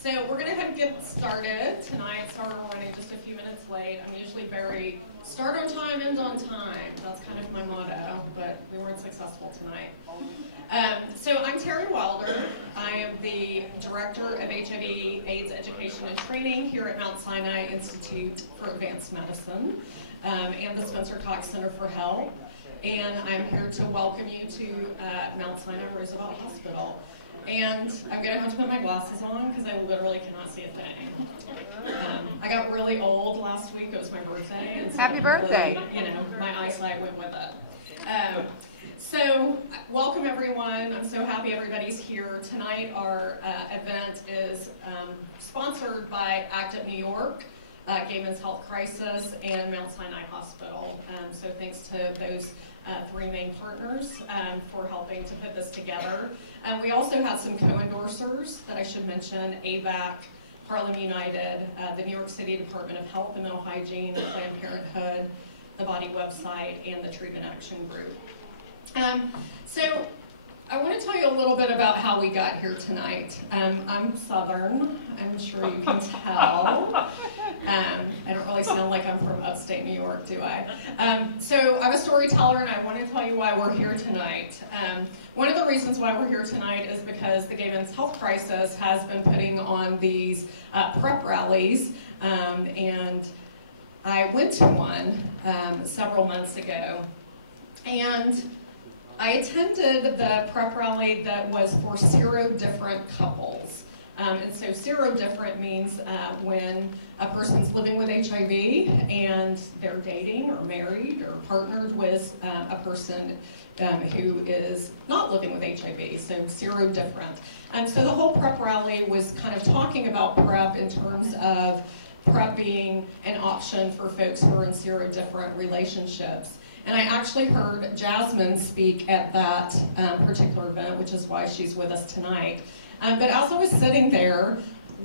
So we're going to get started tonight. Sorry we're running just a few minutes late. I'm usually very start on time, end on time. That's kind of my motto, but we weren't successful tonight. So I'm Terry Wilder. I am the Director of HIV/AIDS Education and Training here at Mount Sinai Institute for Advanced Medicine and the Spencer Cox Center for Health. And I'm here to welcome you to Mount Sinai Roosevelt Hospital. And I'm going to have to put my glasses on because I literally cannot see a thing. I got really old last week. It was my birthday. And so Happy birthday. Really, my eyesight went with it. So welcome, everyone. I'm so happy everybody's here. Tonight, our event is sponsored by ACT UP New York, Gay Men's Health Crisis, and Mount Sinai Hospital. So thanks to those three main partners for helping to put this together. We also had some co-endorsers that I should mention: ABAC, Harlem United, the New York City Department of Health and Mental Hygiene, Planned Parenthood, the Body website, and the Treatment Action Group. So I want to tell you a little bit about how we got here tonight. I'm Southern, I'm sure you can tell. I don't really sound like I'm from upstate New York, do I? So I'm a storyteller, and I want to tell you why we're here tonight. One of the reasons why we're here tonight is because the Gay Men's Health Crisis has been putting on these PrEP rallies, and I went to one several months ago. And I attended the PrEP rally that was for serodifferent couples. And so serodifferent means when a person's living with HIV and they're dating or married or partnered with a person who is not living with HIV, so serodifferent. And so the whole PrEP rally was kind of talking about PrEP in terms of PrEP being an option for folks who are in serodifferent relationships. And I actually heard Jasmine speak at that particular event, which is why she's with us tonight. But as I was sitting there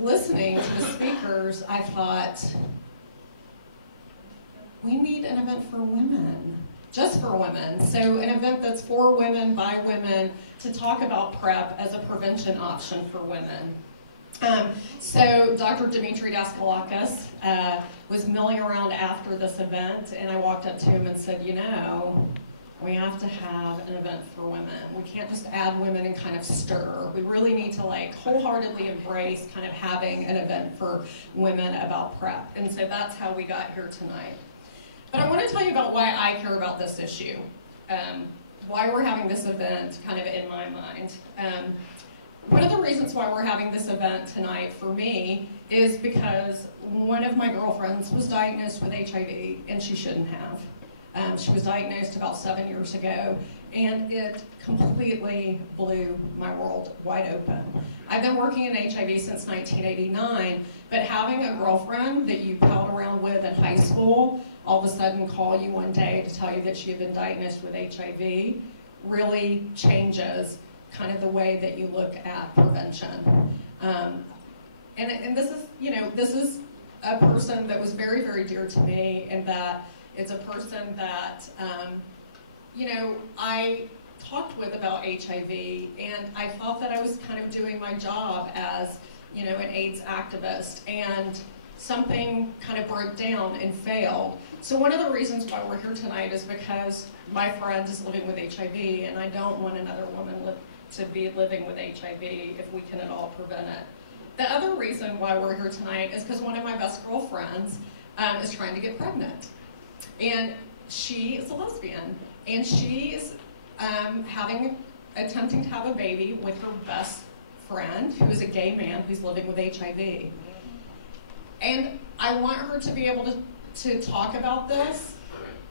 listening to the speakers, I thought, we need an event for women, just for women. So an event that's for women, by women, to talk about PrEP as a prevention option for women. So Dr. Dimitri Daskalakis was milling around after this event, and I walked up to him and said, we have to have an event for women. We can't just add women and kind of stir. We really need to wholeheartedly embrace kind of having an event for women about PrEP. And so that's how we got here tonight. But I want to tell you about why I care about this issue, why we're having this event kind of in my mind. One of the reasons why we're having this event tonight for me is because one of my girlfriends was diagnosed with HIV, and she shouldn't have. She was diagnosed about 7 years ago, and it completely blew my world wide open. I've been working in HIV since 1989, but having a girlfriend that you palled around with in high school all of a sudden call you one day to tell you that she had been diagnosed with HIV really changes kind of the way that you look at prevention. And this is a person that was very, very dear to me, and that it's a person that, I talked with about HIV, and I thought that I was kind of doing my job as, an AIDS activist, and something kind of broke down and failed. So one of the reasons why we're here tonight is because my friend is living with HIV, and I don't want another woman to be living with HIV if we can at all prevent it. The other reason why we're here tonight is because one of my best girlfriends is trying to get pregnant. And she is a lesbian, and she's attempting to have a baby with her best friend, who is a gay man who's living with HIV. And I want her to be able to talk about this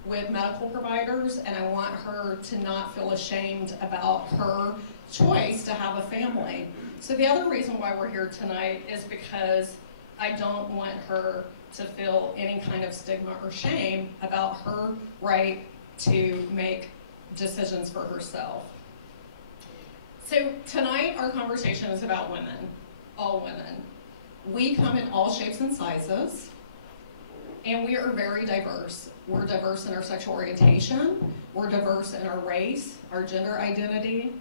with medical providers, and I want her to not feel ashamed about her choice to have a family. So the other reason why we're here tonight is because I don't want her to feel any kind of stigma or shame about her right to make decisions for herself. So tonight our conversation is about women, all women. We come in all shapes and sizes, and we are very diverse. We're diverse in our sexual orientation, we're diverse in our race, our gender identity,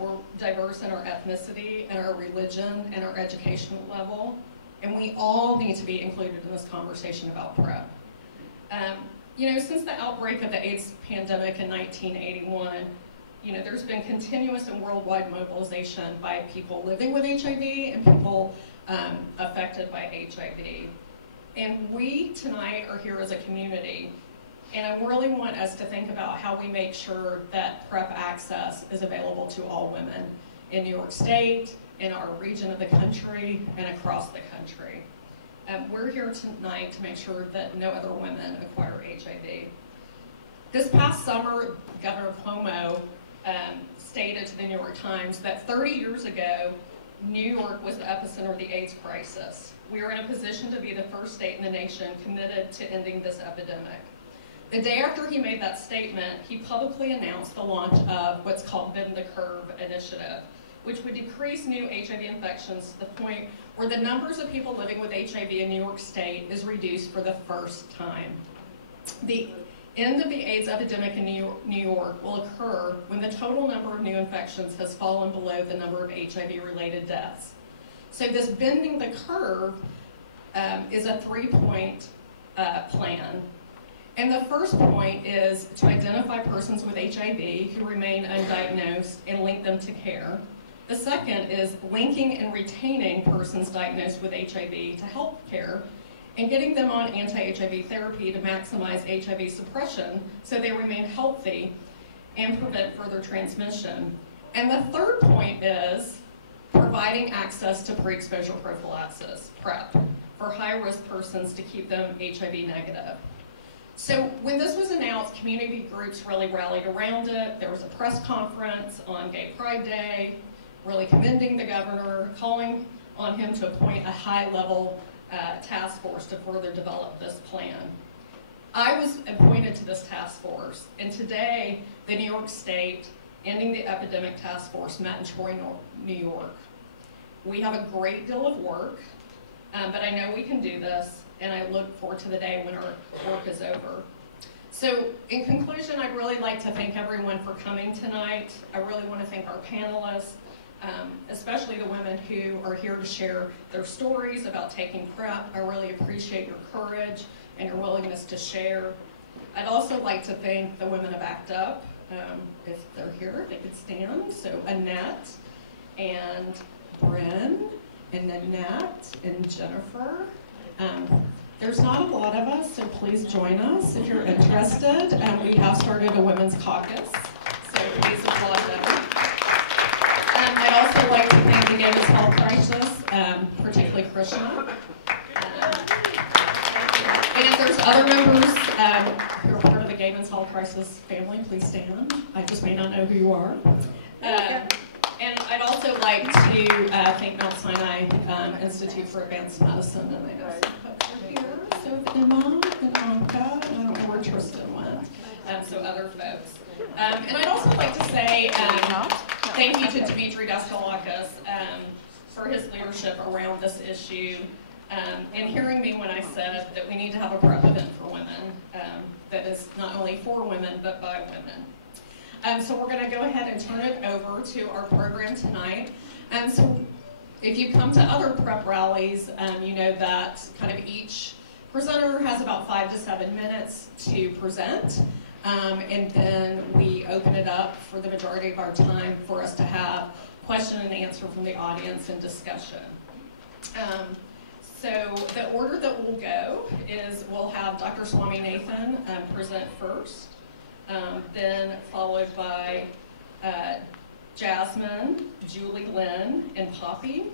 we're diverse in our ethnicity and our religion and our educational level, and we all need to be included in this conversation about PrEP. Since the outbreak of the AIDS pandemic in 1981, there's been continuous and worldwide mobilization by people living with HIV and people affected by HIV. And we tonight are here as a community, and I really want us to think about how we make sure that PrEP access is available to all women in New York State, in our region of the country, and across the country. We're here tonight to make sure that no other women acquire HIV. This past summer, Governor Cuomo stated to the New York Times that 30 years ago, New York was the epicenter of the AIDS crisis. We are in a position to be the first state in the nation committed to ending this epidemic. The day after he made that statement, he publicly announced the launch of what's called Bend the Curve initiative, which would decrease new HIV infections to the point where the numbers of people living with HIV in New York State is reduced for the first time. The end of the AIDS epidemic in New York will occur when the total number of new infections has fallen below the number of HIV-related deaths. So this bending the curve is a three-point plan. And the first point is to identify persons with HIV who remain undiagnosed and link them to care. The second is linking and retaining persons diagnosed with HIV to health care and getting them on anti-HIV therapy to maximize HIV suppression so they remain healthy and prevent further transmission. And the third point is providing access to pre-exposure prophylaxis, PrEP, for high-risk persons to keep them HIV negative. So when this was announced, community groups really rallied around it. There was a press conference on Gay Pride Day, really commending the governor, calling on him to appoint a high-level task force to further develop this plan. I was appointed to this task force, and today the New York State Ending the Epidemic Task Force met in Troy, New York. We have a great deal of work, but I know we can do this, and I look forward to the day when our work is over. So in conclusion, I'd really like to thank everyone for coming tonight. I really want to thank our panelists, especially the women who are here to share their stories about taking PrEP. I really appreciate your courage and your willingness to share. I'd also like to thank the women of ACT UP. If they're here, they could stand. So Annette and Bryn and Nanette and Jennifer. There's not a lot of us, so please join us if you're interested. We have started a women's caucus, so please applaud them. I'd also like to thank the Gay Men's Health Crisis, particularly Krishna. And if there's other members who are part of the Gay Men's Health Crisis family, please stand. I just may not know who you are. And I'd also like to thank Mount Sinai Institute for Advanced Medicine, and I know some folks are here. So Emma and Anka, and I don't know where Tristan went, so other folks. And I'd also like to say thank you to Dimitri Daskalakis for his leadership around this issue, and hearing me when I said that we need to have a PrEP event for women that is not only for women, but by women. So we're going to go ahead and turn it over to our program tonight. So if you come to other PrEP rallies, you know that kind of each presenter has about 5 to 7 minutes to present. And then we open it up for the majority of our time for us to have question and answer from the audience and discussion. So the order that we'll go is we'll have Dr. Swaminathan present first. Then followed by Jasmine, Julie Lynn, and Poppy.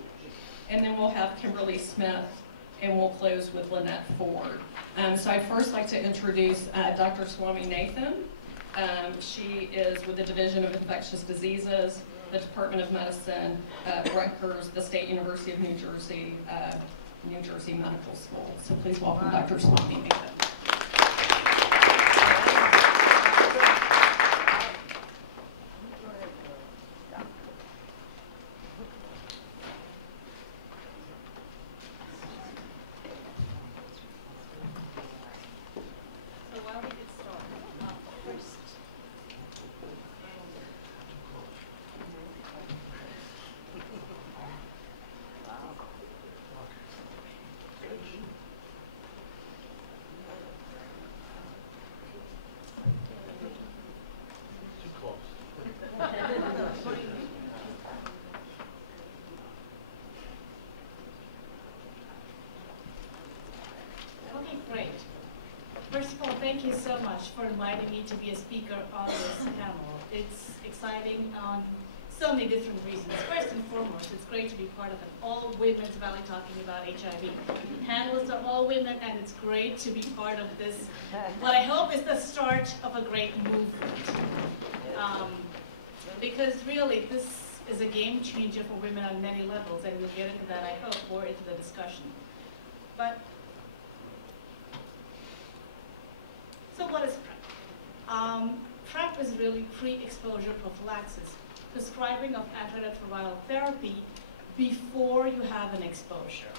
And then we'll have Kimberly Smith, and we'll close with Lynette Ford. So I'd first like to introduce Dr. Swaminathan. She is with the Division of Infectious Diseases, the Department of Medicine, Rutgers, the State University of New Jersey Medical School. So please welcome Dr. Swaminathan. thank you so much for inviting me to be a speaker on this panel. It's exciting on so many different reasons. First and foremost, it's great to be part of an all-women's rally talking about HIV. Panelists are all women, and it's great to be part of this, what I hope is the start of a great movement. Because really, this is a game changer for women on many levels, and we'll get into that, I hope, more into the discussion. But so what is PrEP? PrEP is really pre-exposure prophylaxis, prescribing of antiretroviral therapy before you have an exposure.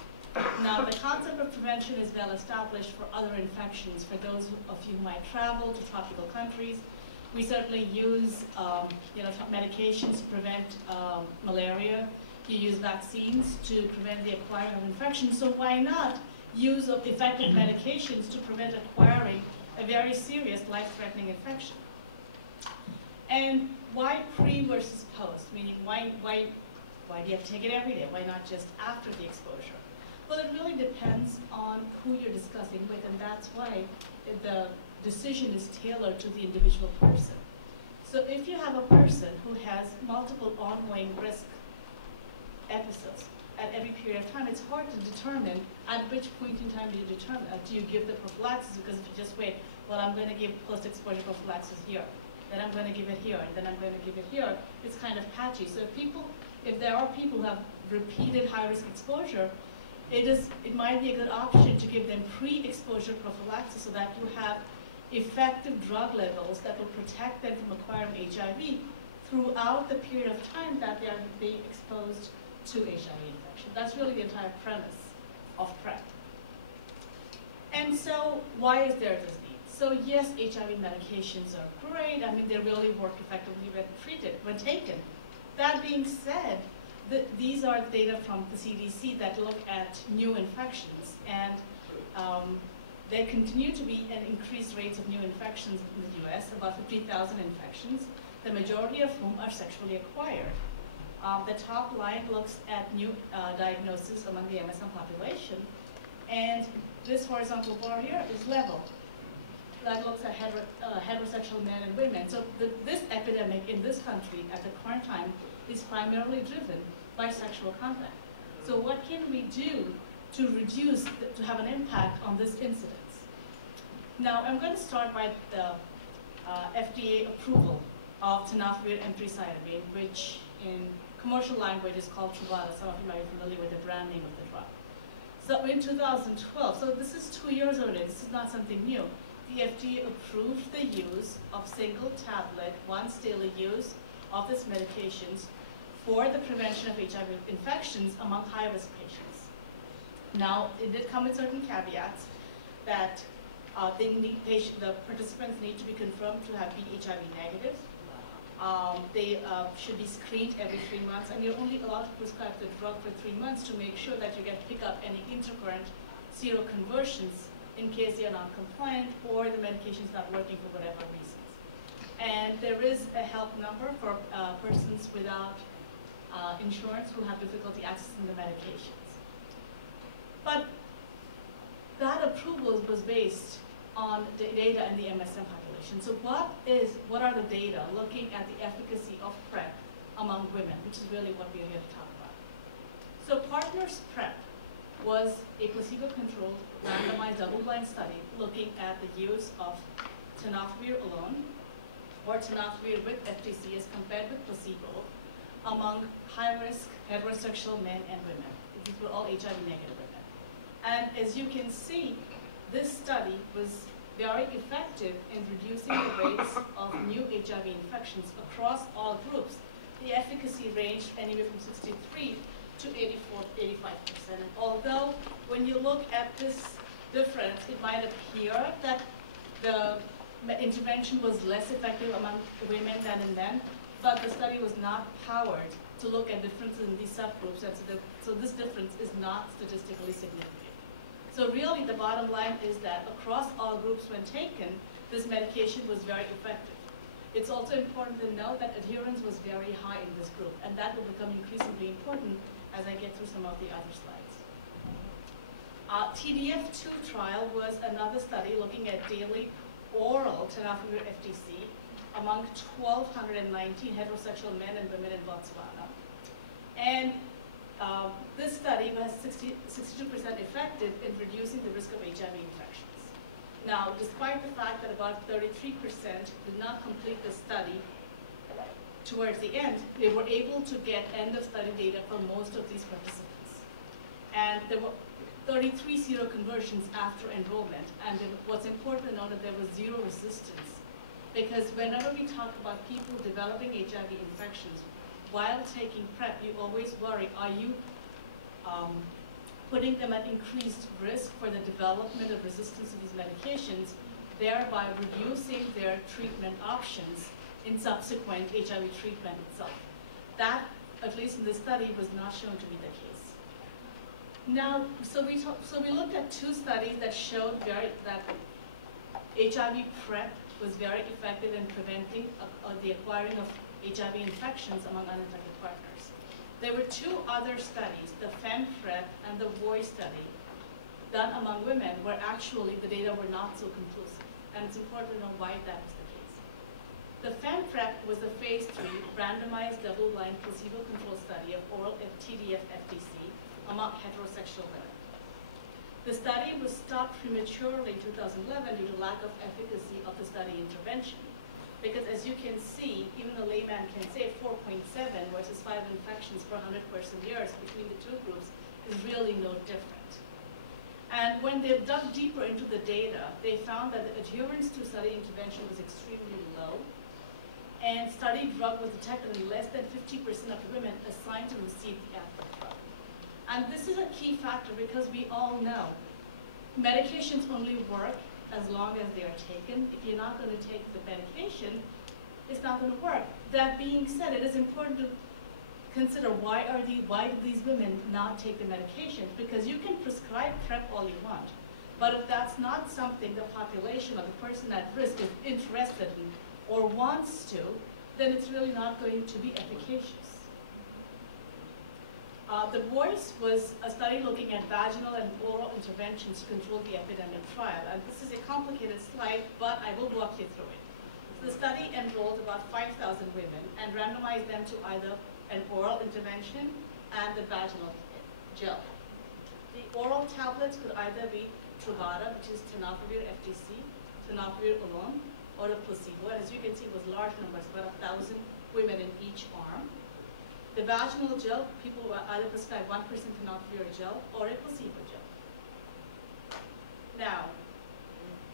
Now, the concept of prevention is well established for other infections. For those of you who might travel to tropical countries, we certainly use medications to prevent malaria. You use vaccines to prevent the acquiring of infection. So why not use of effective medications to prevent acquiring a very serious life-threatening infection? And why pre versus post? Meaning, why do you have to take it every day? Why not just after the exposure? Well, it really depends on who you're discussing with, and that's why the decision is tailored to the individual person. So if you have a person who has multiple ongoing risk episodes at every period of time, it's hard to determine at which point in time do you determine, do you give the prophylaxis, because if you just wait, well, I'm going to give post-exposure prophylaxis here, then I'm going to give it here, and then I'm going to give it here, it's kind of patchy. So if there are people who have repeated high-risk exposure, it might be a good option to give them pre-exposure prophylaxis so that you have effective drug levels that will protect them from acquiring HIV throughout the period of time that they are being exposed to HIV infection. That's really the entire premise of PrEP. And so why is there this need? So yes, HIV medications are great. I mean, they really work effectively when taken. That being said, these are data from the CDC that look at new infections, and there continue to be an increased rates of new infections in the US, about 50,000 infections, the majority of whom are sexually acquired. The top line looks at new diagnoses among the MSM population, and this horizontal bar here is level. That looks at heterosexual men and women. So this epidemic in this country at the current time is primarily driven by sexual contact. So what can we do to reduce, to have an impact on this incidence? Now, I'm going to start by the FDA approval of tenofovir and emtricitabine, which in commercial language is called Truvada. Some of you might be familiar with the brand name of the drug. So in 2012, so this is 2 years already, this is not something new, the FDA approved the use of single tablet, once daily use of these medications for the prevention of HIV infections among high-risk patients. Now, it did come with certain caveats that the participants need to be confirmed to have been HIV negative. They should be screened every 3 months, and you're only allowed to prescribe the drug for 3 months to make sure that you get to pick up any intercurrent seroconversions in case you're not compliant or the medication's not working for whatever reasons. And there is a help number for persons without insurance who have difficulty accessing the medications. But that approval was based on the data in the MSM population. So what are the data looking at the efficacy of PrEP among women, which is really what we're here to talk about. So Partners PrEP was a placebo-controlled, randomized, double-blind study looking at the use of tenofovir alone or tenofovir with FTC as compared with placebo among high-risk heterosexual men and women. These were all HIV-negative women. And as you can see, this study was very effective in reducing the rates of new HIV infections across all groups. The efficacy ranged anywhere from 63 to 85%. And although when you look at this difference, it might appear that the intervention was less effective among women than in men, but the study was not powered to look at differences in these subgroups, and so this difference is not statistically significant. So really the bottom line is that across all groups when taken, this medication was very effective. It's also important to note that adherence was very high in this group, and that will become increasingly important as I get through some of the other slides. TDF2 trial was another study looking at daily oral tenofovir FTC among 1,219 heterosexual men and women in Botswana. And this study was 62% effective in reducing the risk of HIV infections. Now, despite the fact that about 33% did not complete the study, towards the end, they were able to get end-of-study data for most of these participants. And there were 33 seroconversions after enrollment. And what's important to note that there was zero resistance. Because whenever we talk about people developing HIV infections while taking PrEP, you always worry, are you putting them at increased risk for the development of resistance to these medications, thereby reducing their treatment options in subsequent HIV treatment itself. That, at least in this study, was not shown to be the case. Now, so we looked at two studies that showed that HIV PrEP was very effective in preventing the acquiring of HIV infections among uninfected partners. There were two other studies, the FEM-PrEP and the VOI study, done among women, where actually the data were not so conclusive. And it's important to know why that is the case. The FEM-PrEP was a phase 3 randomized double-blind placebo-controlled study of oral TDF-FTC among heterosexual women. The study was stopped prematurely in 2011 due to lack of efficacy of the study intervention. Because as you can see, even a layman can say 4.7 versus 5 infections per 100 person years between the two groups is really no different. And when they dug deeper into the data, they found that the adherence to study intervention was extremely low, and study drug was detected in less than 50% of the women assigned to receive the active drug. And this is a key factor because we all know medications only work as long as they are taken. If you're not going to take the medication, it's not going to work. That being said, it is important to consider why do these women not take the medications? Because you can prescribe PrEP all you want, but if that's not something the population or the person at risk is interested in or wants to, then it's really not going to be efficacious. The VOICE was a study looking at vaginal and oral interventions to control the epidemic trial. And this is a complicated slide, but I will walk you through it. So the study enrolled about 5,000 women and randomized them to either an oral intervention and the vaginal gel. The oral tablets could either be Truvada, which is tenofovir FTC, tenofovir alone, or a placebo. And as you can see, it was large numbers, about 1,000 women in each arm. The vaginal gel, people were either prescribed 1% tenofovir gel or a placebo gel. Now,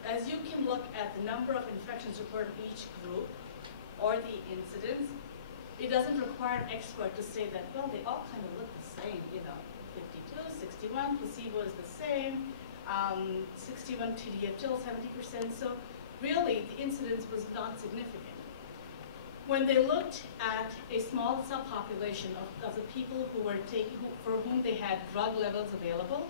as you can look at the number of infections reported in each group or the incidence, it doesn't require an expert to say that, well, they all kind of look the same, 52, 61, placebo is the same, 61 TDF gel, 70%. So really, the incidence was not significant. When they looked at a small subpopulation of the people who were for whom they had drug levels available,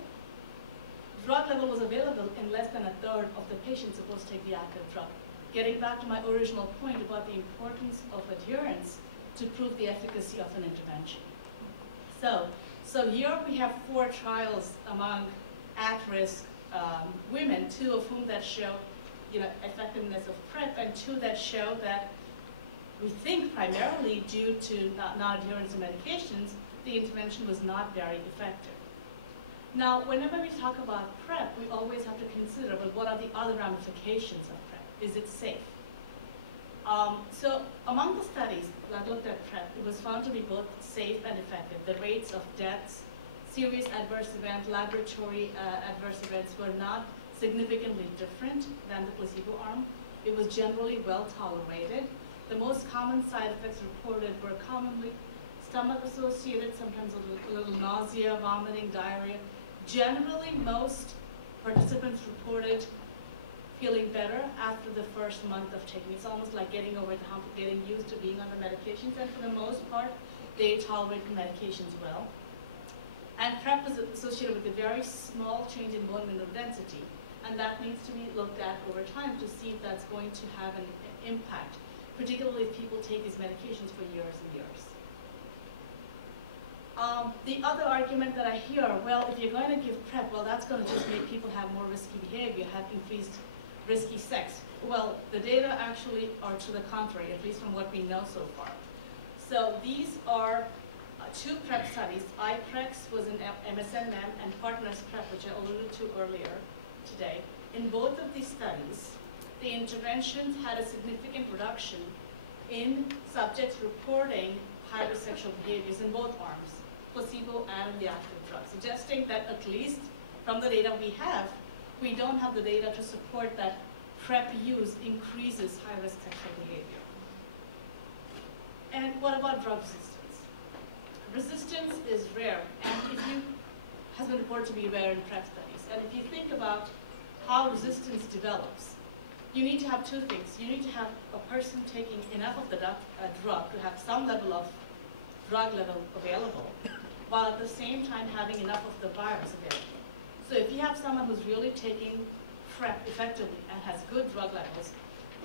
drug level was available in less than a third of the patients supposed to take the active drug. Getting back to my original point about the importance of adherence to prove the efficacy of an intervention. So here we have 4 trials among at-risk women, 2 of whom that show effectiveness of PrEP, and 2 that show that we think primarily due to non-adherence to medications, the intervention was not very effective. Now, whenever we talk about PrEP, we always have to consider, well, what are the other ramifications of PrEP? Is it safe? So among the studies that looked at PrEP, it was found to be both safe and effective. The rates of deaths, serious adverse events, laboratory adverse events were not significantly different than the placebo arm. It was generally well tolerated. The most common side effects reported were commonly stomach-associated, sometimes a little nausea, vomiting, diarrhea. Generally, most participants reported feeling better after the first month of taking. It's almost like getting over the hump of getting used to being on the medications, and for the most part, they tolerate the medications well. And PrEP is associated with a very small change in bone mineral density, and that needs to be looked at over time to see if that's going to have an impact, particularly if people take these medications for years and years. The other argument that I hear, well, if you're going to give PrEP, well, that's going to just make people have more risky behavior, have increased risky sex. Well, the data actually are to the contrary, at least from what we know so far. So these are two PrEP studies. iPrex was an MSN-MEM and Partners PrEP, which I alluded to earlier today. In both of these studies, the interventions had a significant reduction in subjects reporting high-risk sexual behaviors in both arms, placebo and the active drug, suggesting that at least from the data we have, we don't have the data to support that PrEP use increases high-risk sexual behavior. And what about drug resistance? Resistance is rare, and has been reported to be rare in PrEP studies. And if you think about how resistance develops, you need to have two things. You need to have a person taking enough of the drug to have some level of drug level available, while at the same time having enough of the virus available. So if you have someone who's really taking PrEP effectively and has good drug levels,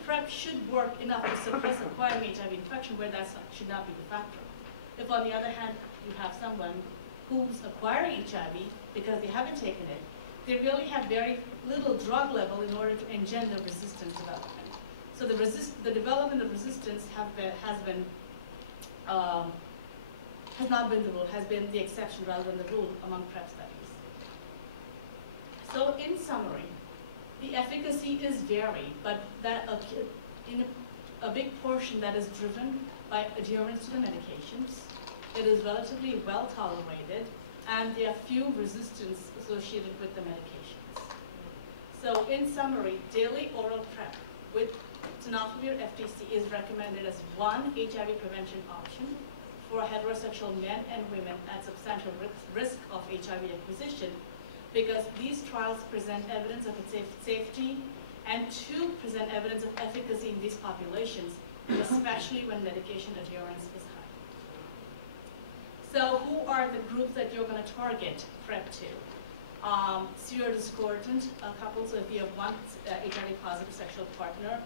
PrEP should work enough to suppress acquiring HIV infection, where that should not be the factor. If on the other hand, you have someone who's acquiring HIV because they haven't taken it, they really have very little drug level in order to engender resistance development. So the development of resistance has not been the rule, has been the exception rather than the rule among PrEP studies. So in summary, the efficacy is varied, but that in a big portion that is driven by adherence to the medications. It is relatively well tolerated, and there are few resistance associated with the medications. So in summary, daily oral PrEP with tenofovir FTC is recommended as one HIV prevention option for heterosexual men and women at substantial risk of HIV acquisition, because these trials present evidence of its safety and to present evidence of efficacy in these populations, especially when medication adherence is high. So who are the groups that you're going to target PrEP to? Serodiscordant couples, so if you have one HIV positive sexual partner,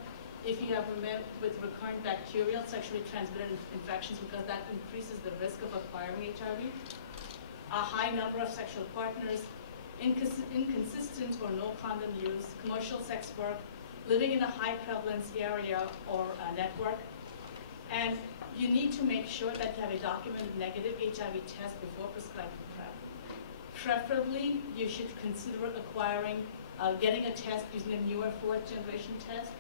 if you have women with recurrent bacterial sexually transmitted infections, because that increases the risk of acquiring HIV, a high number of sexual partners, inconsistent or no condom use, commercial sex work, living in a high prevalence area or network, and you need to make sure that you have a documented negative HIV test before prescribing PrEP. Preferably, you should consider acquiring, getting a test using a newer fourth generation test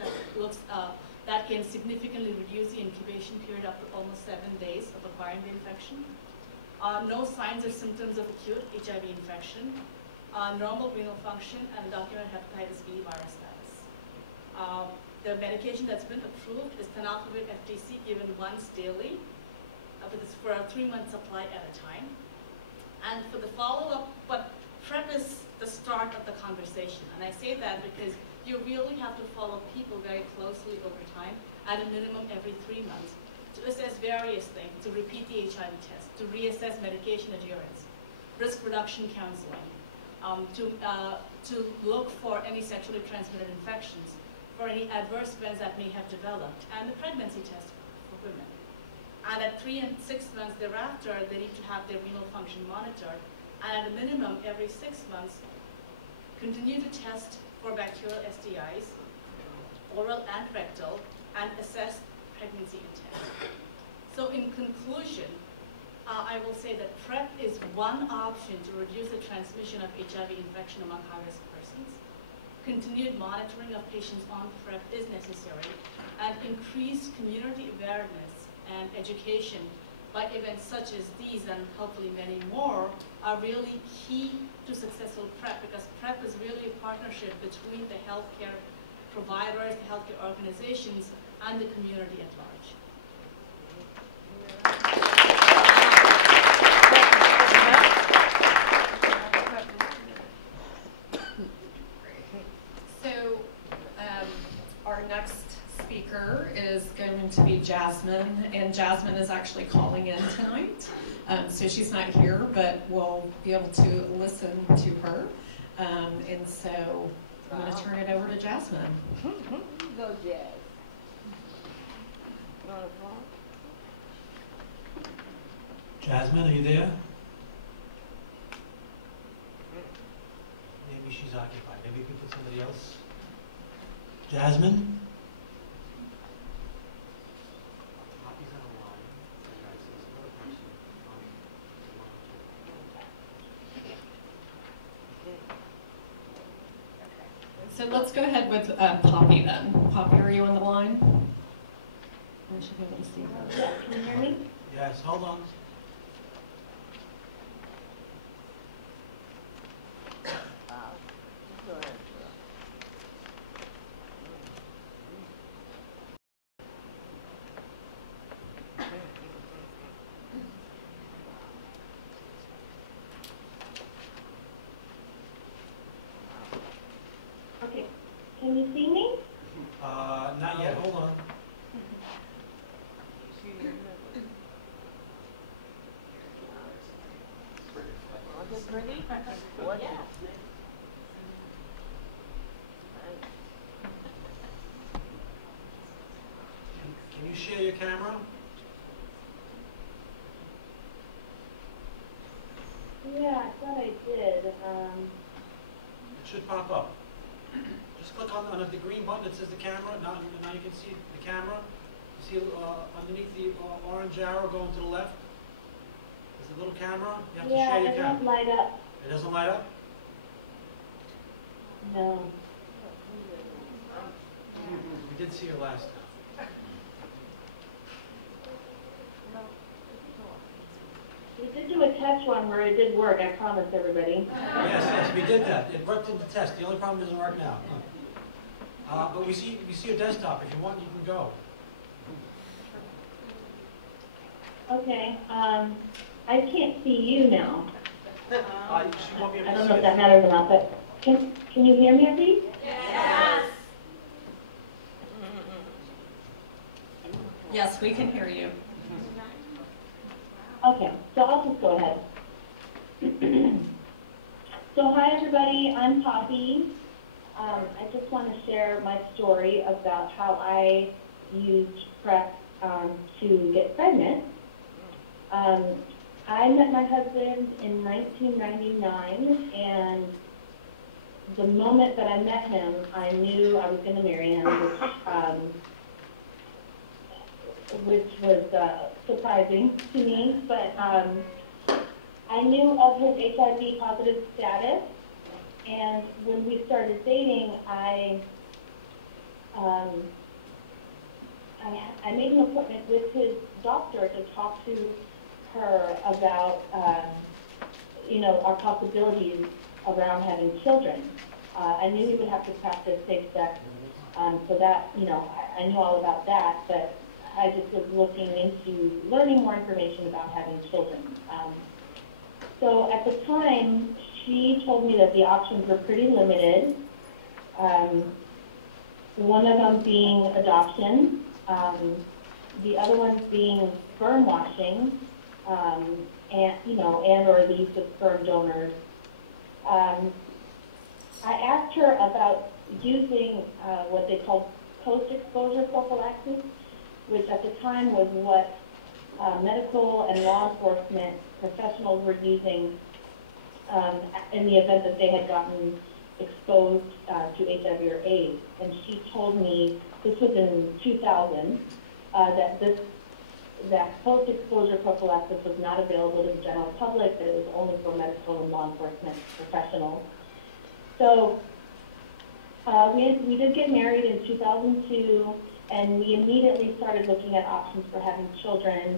that can significantly reduce the incubation period up to almost 7 days of acquiring the infection. No signs or symptoms of acute HIV infection. Normal renal function, and documented hepatitis B virus status. The medication that's been approved is tenofovir FTC, given once daily, for a 3-month supply at a time. And for the follow-up, but PrEP is the start of the conversation. And I say that because you really have to follow people very closely over time, at a minimum every 3 months, to assess various things, to repeat the HIV test, to reassess medication adherence, risk reduction counseling, to look for any sexually transmitted infections, for any adverse events that may have developed, and the pregnancy test for women. And at 3 and 6 months thereafter, they need to have their renal function monitored, and at a minimum every 6 months, continue to test for bacterial STIs, oral and rectal, and assess pregnancy intent. So in conclusion, I will say that PrEP is one option to reduce the transmission of HIV infection among high-risk persons. Continued monitoring of patients on PrEP is necessary, and increased community awareness and education by events such as these, and hopefully many more, are really key to successful PrEP, because PrEP is really a partnership between the healthcare providers, the healthcare organizations, and the community at large. Our next speaker is going to be Jasmine, and Jasmine is actually calling in tonight. So she's not here, but we'll be able to listen to her. And so I'm going to turn it over to Jasmine. Go, Jazz. Jasmine, are you there? Maybe she's occupied. Maybe you can put somebody else. Jasmine? So let's go ahead with Poppy then. Poppy, are you on the line? I should be able to see her. Yeah, can you hear me? Yes, hold on. Okay, can you see me? Not yet, hold on. Can you share your camera? Yeah, I thought I did. It should pop up. Just click on the green button that says the camera. Now you can see the camera. You see underneath the orange arrow going to the left? There's a little camera. You have to share your it camera. won't light up. It doesn't light up? No. We did see her last time. We did do a test one where it did work, I promise everybody. Yes, we did that. It worked in the test. The only problem doesn't work now. But we see your desktop. If you want, you can go. Okay, I can't see you now. She won't be able I to don't see know if it. that matters or not, but can you hear me at least? Yes, we can hear you. Okay, so I'll just go ahead. So hi everybody, I'm Poppy. I just want to share my story about how I used PrEP to get pregnant. I met my husband in 1999, and the moment that I met him, I knew I was going to marry him, which was surprising to me, but I knew of his HIV positive status, and when we started dating, I made an appointment with his doctor to talk to her about, our possibilities around having children. I knew he would have to practice safe sex, so that, I knew all about that, but I just was looking into learning more information about having children. So at the time, she told me that the options were pretty limited. One of them being adoption, the other ones being sperm washing, and or the use of sperm donors. I asked her about using what they called post-exposure prophylaxis, which at the time was what medical and law enforcement professionals were using in the event that they had gotten exposed to HIV or AIDS. And she told me, this was in 2000, that post-exposure prophylaxis was not available to the general public, that it was only for medical and law enforcement professionals. So we did get married in 2002, and we immediately started looking at options for having children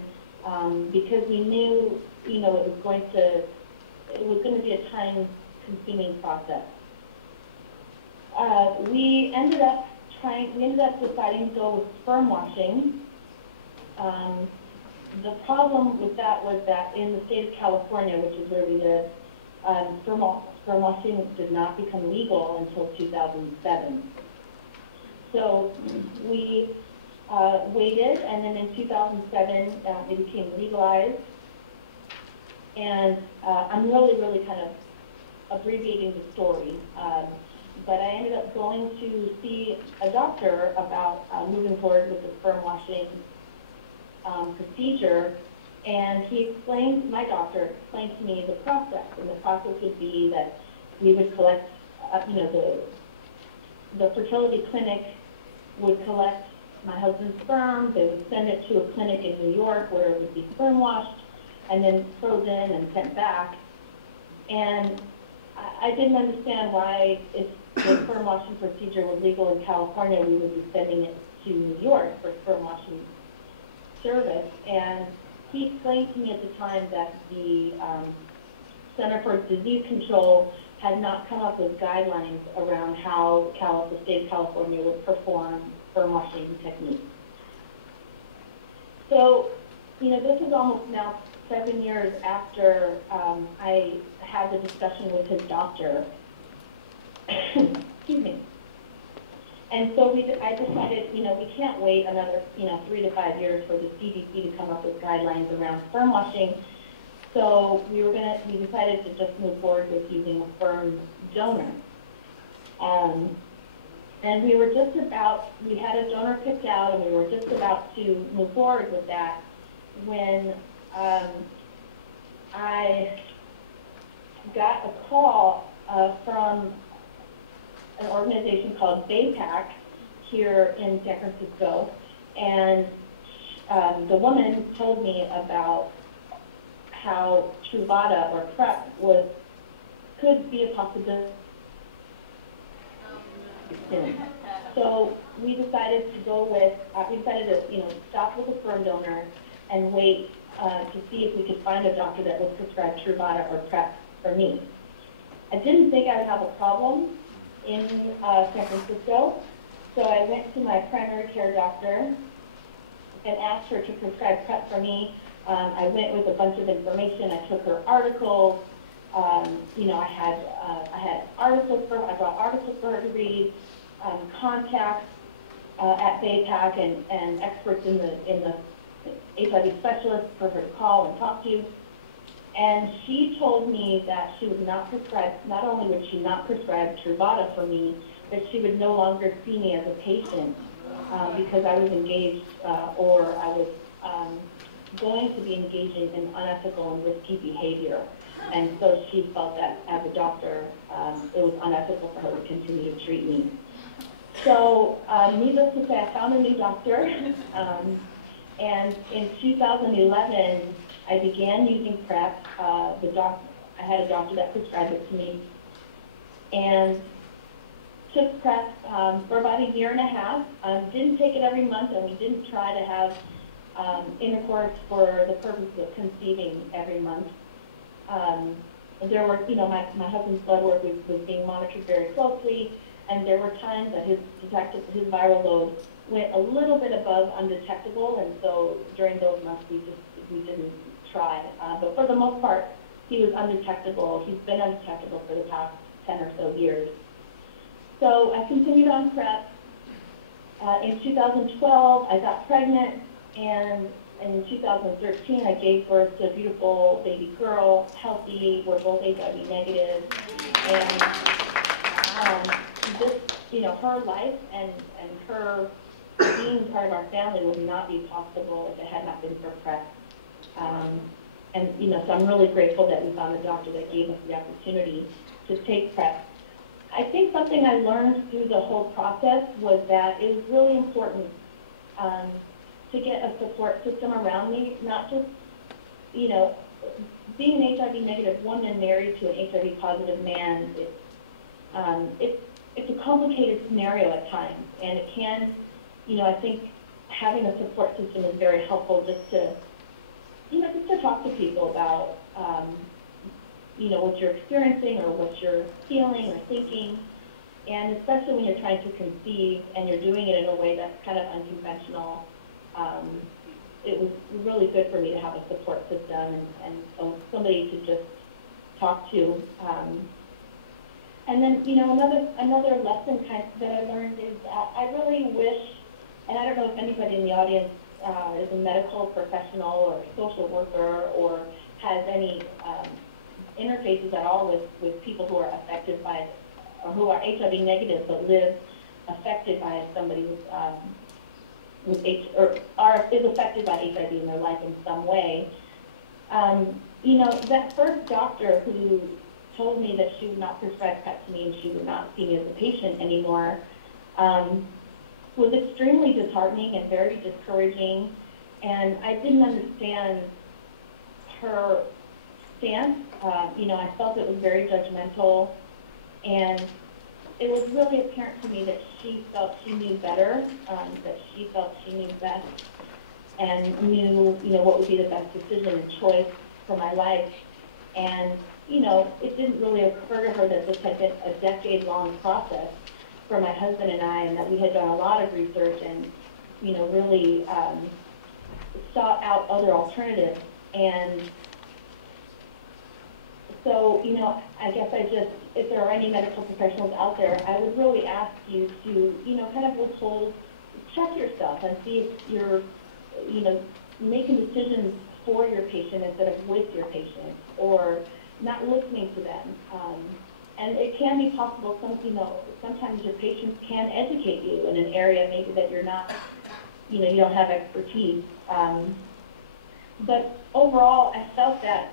because we knew, it was going to be a time-consuming process. We ended up deciding to go with sperm washing. The problem with that was that in the state of California, which is where we live, sperm washing did not become legal until 2007. So we waited, and then in 2007, it became legalized. And I'm really kind of abbreviating the story. But I ended up going to see a doctor about moving forward with the sperm washing procedure, and my doctor explained to me the process, and the process would be that we would collect, the fertility clinic would collect my husband's sperm. They would send it to a clinic in New York where it would be sperm washed and then frozen and sent back. And I didn't understand why, if the sperm washing procedure was legal in California, we would be sending it to New York for sperm washing service. And he explained to me at the time that the Center for Disease Control had not come up with guidelines around how the state of California would perform sperm washing techniques. So, this is almost now 7 years after I had the discussion with his doctor. Excuse me. And so I decided, we can't wait another, 3 to 5 years for the CDC to come up with guidelines around sperm washing. So we decided to just move forward with using a sperm donor. And we had a donor picked out, and we were just about to move forward with that when I got a call from an organization called BAPAC here in San Francisco, and the woman told me about how Truvada or PrEP could be a possibility. So we decided to go with, stop with a sperm donor and wait to see if we could find a doctor that would prescribe Truvada or PrEP for me. I didn't think I would have a problem in San Francisco, so I went to my primary care doctor and asked her to prescribe PrEP for me. I went with a bunch of information. I took her articles. I brought articles for her to read, contacts at BAPAC and experts in the HIV specialists for her to call and talk to. And she told me that she would not prescribe, not only would she not prescribe Truvada for me, but she would no longer see me as a patient because I was engaged or I was going to be engaging in unethical and risky behavior. And so she felt that as a doctor, it was unethical for her to continue to treat me. So needless to say, I found a new doctor. And in 2011, I began using PrEP. I had a doctor that prescribed it to me. And took PrEP for about a year and a half. Didn't take it every month, and we didn't try to have intercourse for the purpose of conceiving every month. There were, my husband's blood work was being monitored very closely, and there were times that his viral load went a little bit above undetectable, and so during those months we didn't try. But for the most part, he was undetectable. He's been undetectable for the past 10 or so years. So I continued on PrEP. In 2012, I got pregnant, and in 2013, I gave birth to a beautiful baby girl, healthy. We're both HIV negative, and her life and her being part of our family would not be possible if it had not been for PrEP. So I'm really grateful that we found a doctor that gave us the opportunity to take PrEP. I think something I learned through the whole process was that it was really important to get a support system around me, not just, being an HIV negative woman married to an HIV positive man. It's a complicated scenario at times, and it can, I think having a support system is very helpful just to talk to people about, what you're experiencing or what you're feeling or thinking, and especially when you're trying to conceive and you're doing it in a way that's kind of unconventional. It was really good for me to have a support system and somebody to just talk to. And then, another lesson that I learned is that I really wish, and I don't know if anybody in the audience is a medical professional or social worker or has any interfaces at all with people who are affected by, or who are HIV negative but live affected by somebody is affected by HIV in their life in some way. That first doctor who told me that she would not prescribe PrEP to me and she would not see me as a patient anymore, was extremely disheartening and very discouraging, and I didn't understand her stance. I felt it was very judgmental, and it was really apparent to me that she felt she knew better, that she felt she knew best, and knew, what would be the best decision and choice for my life. And, it didn't really occur to her that this had been a decade-long process for my husband and I, and that we had done a lot of research and, really sought out other alternatives. And so, I guess if there are any medical professionals out there, I would really ask you to, kind of withhold, check yourself and see if you're, making decisions for your patient instead of with your patient, or not listening to them. And it can be possible, sometimes your patients can educate you in an area maybe that you're not, you don't have expertise. But overall, I felt that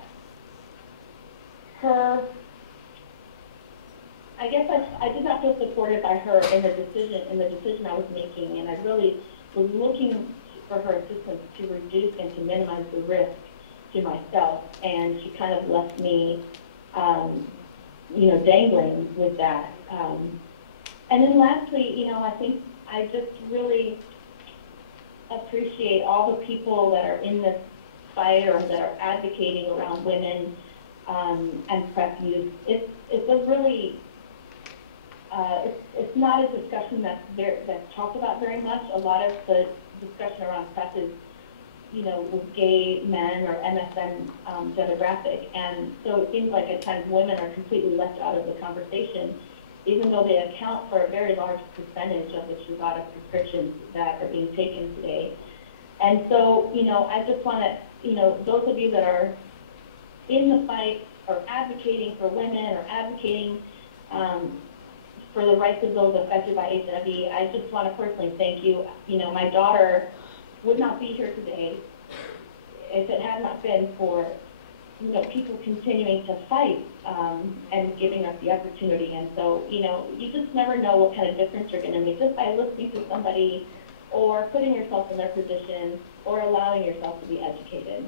I did not feel supported by her in the decision I was making, and I really was looking for her assistance to reduce and to minimize the risk to myself, and she kind of left me, dangling with that. And then lastly, I think I just really appreciate all the people that are in this fight or that are advocating around women and PrEP use. It's a really, it's not a discussion that's talked about very much. A lot of the discussion around PrEP is, with gay men or MSM demographic, and so it seems like at times women are completely left out of the conversation, even though they account for a very large percentage of the Truvada prescriptions that are being taken today. And so, I just want to, those of you that are in the fight or advocating for women or advocating for the rights of those affected by HIV, I just want to personally thank you. My daughter would not be here today if it had not been for, people continuing to fight and giving us the opportunity. And so, you just never know what kind of difference you're going to make just by listening to somebody or putting yourself in their position or allowing yourself to be educated.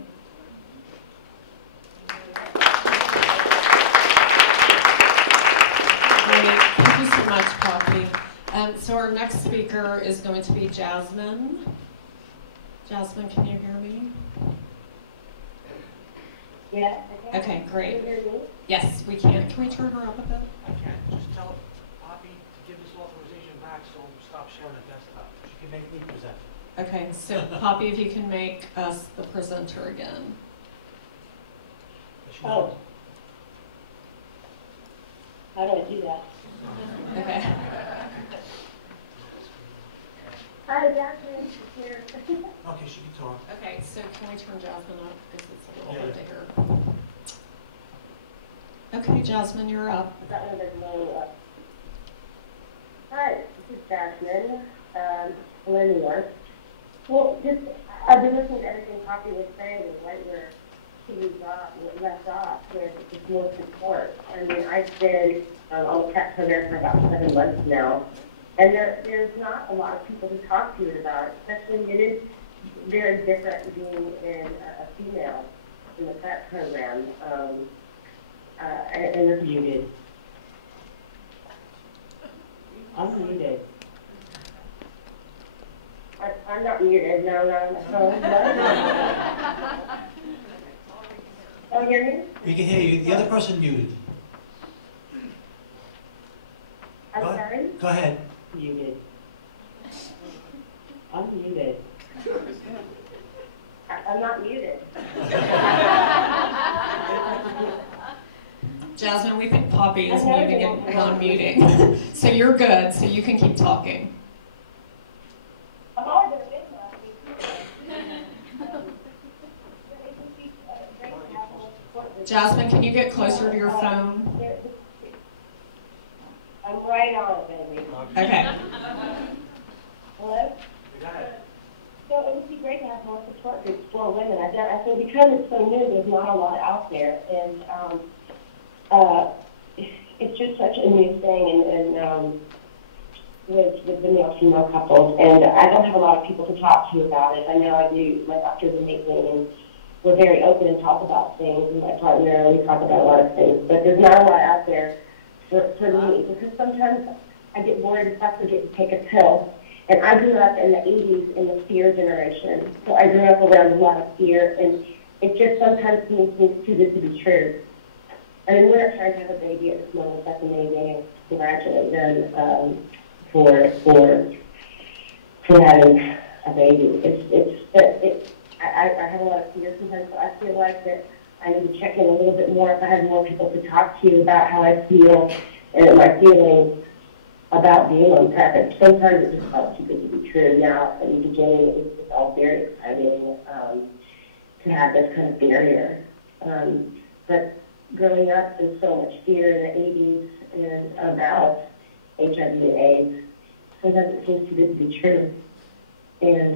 Great. Thank you so much, Poppy. So our next speaker is going to be Jasmine. Jasmine, can you hear me? Yeah. Okay, great. Can you hear me? Yes, we can. Can we turn her up a bit? I can. Just tell Poppy to give this authorization back so we'll stop sharing the desktop. She can make me present. Okay, so Poppy, if you can make us the presenter again. Oh. How do I do that? Okay. Hi, Jasmine. Here. Okay, she can talk. Okay, so can we turn Jasmine up because it's a little bit bigger? Okay, Jasmine, you're up. That one doesn't know. Hi, this is Jasmine. I'm in New York. Well, I've been listening to everything Poppy was saying, and right where she left off, with just more support. I mean, I've been on the PrEP program for about 7 months now, and there's not a lot of people to talk to it about, especially it is very different being in a female in the PrEP program. And you're muted. I'm muted. I'm not muted. No. Oh, hear me? We can hear you. The other person muted. I'm sorry? Go ahead. Muted. I'm muted. I'm not muted. Jasmine, we think Poppy is muting and non-muting. So you're good, so you can keep talking. I've always been a big one. Jasmine, can you get closer to your phone? I'm right on it, baby. Okay. Hello? So it would be great to have more support groups for women. I feel because it's so new, there's not a lot out there, and it's just such a new thing, and with the male-female couples, and I don't have a lot of people to talk to about it. I know I do. My doctor's amazing, and we're very open and talk about things, and my partner, we talk about a lot of things, but there's not a lot out there for me, because sometimes I get worried if I forget to take a pill. And I grew up in the 80s in the fear generation, so I grew up around a lot of fear, and it just sometimes seems too good to be true. I mean, we're not trying to have a baby at this moment. That's amazing, and congratulate them for having a baby. I have a lot of fear sometimes, so I feel like that I need to check in a little bit more if I have more people to talk to about how I feel and my feelings about being on PrEP. And sometimes it just felt too good to be true. Now, in the beginning, it's all very exciting to have this kind of barrier. But growing up in so much fear in the 80s and about HIV and AIDS, sometimes it seems too good to be true. And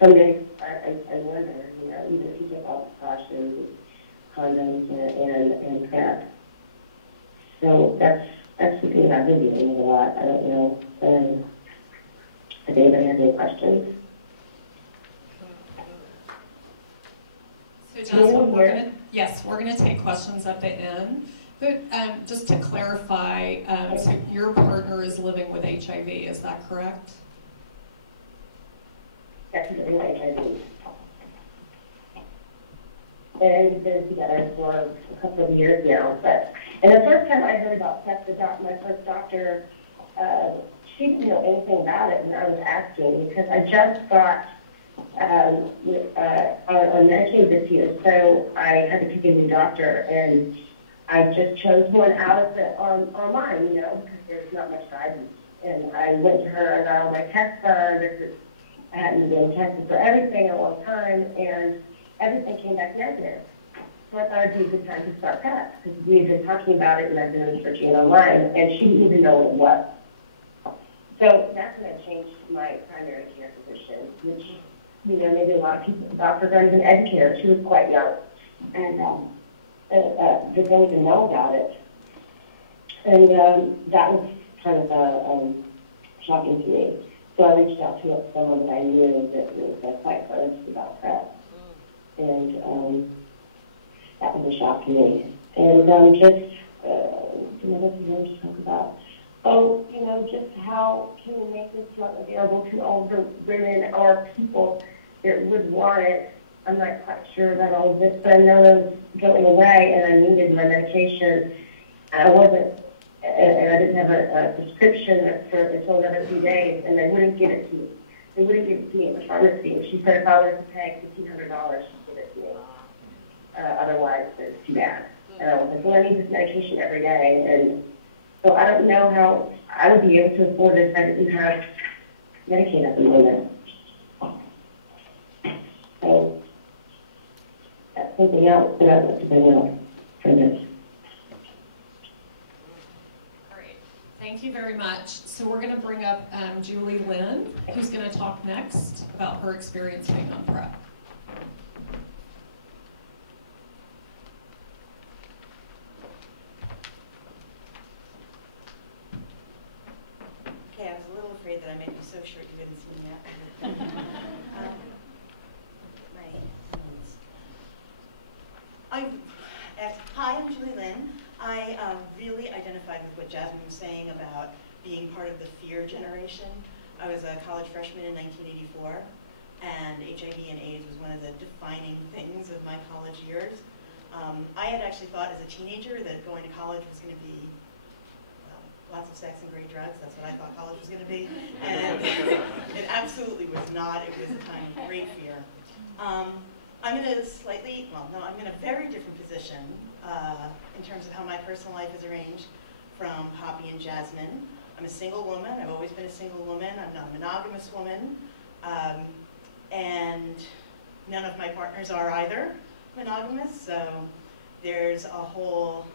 some days I wonder, you know, even if you take all the precautions, condoms and PrEP. So that's the thing I've been dealing with a lot. I don't know if anybody has any questions. So Jasmine, we're gonna take questions at the end. But just to clarify, so your partner is living with HIV, is that correct? Yes, he's living with HIV. And we've been together for a couple of years now. And the first time I heard about PrEP, my first doctor, she didn't know anything about it, and I was asking because I just got on Medicaid this year, so I had to pick a new doctor, and I just chose one out of the online, you know, because there's not much guidance. And I went to her and got all my tests done. I hadn't been tested for everything in a long time, and everything came back negative. So I thought it'd be a good time to start PrEP, because we had been talking about it and I've been researching it online, and she didn't even know what it was. So that's when I changed my primary care physician, which, you know, maybe a lot of people, doctors aren't even educated. She was quite young, and they didn't even know about it. And that was kind of shocking to me. So I reached out to someone that I knew that was quite close about PrEP. And that was a shock to me. And just, you know, what did we talk about? Oh, you know, just how can we make this drug available to all the women or people that would want it. I'm not quite sure about all of this, but I know it was going away, and I needed my medication. I wasn't, and I didn't have a prescription for until another few days, and they wouldn't give it to me. They wouldn't give it to me at the pharmacy. And she said if I were to pay $1,500, she'd give it to me. Otherwise, it's too bad. And I was like, well, I need this medication every day, and so I don't know how I would be able to afford this if I didn't have Medicaid at the moment. So that's something else that I'd like to bring up for this. Great. Thank you very much. So we're going to bring up Julie Lynn, who's going to talk next about her experience being on PrEP. Okay, I was a little afraid that I might be so short you wouldn't see me after. Hi, I'm Julie Lynn. I really identified with what Jasmine was saying about being part of the fear generation. I was a college freshman in 1984, and HIV and AIDS was one of the defining things of my college years. I had actually thought as a teenager that going to college was going to be lots of sex and great drugs. That's what I thought college was going to be. And it absolutely was not. It was a time of great fear. I'm in a I'm in a very different position in terms of how my personal life is arranged from Poppy and Jasmine. I'm a single woman. I've always been a single woman. I'm not a monogamous woman. And none of my partners are either monogamous. So there's a whole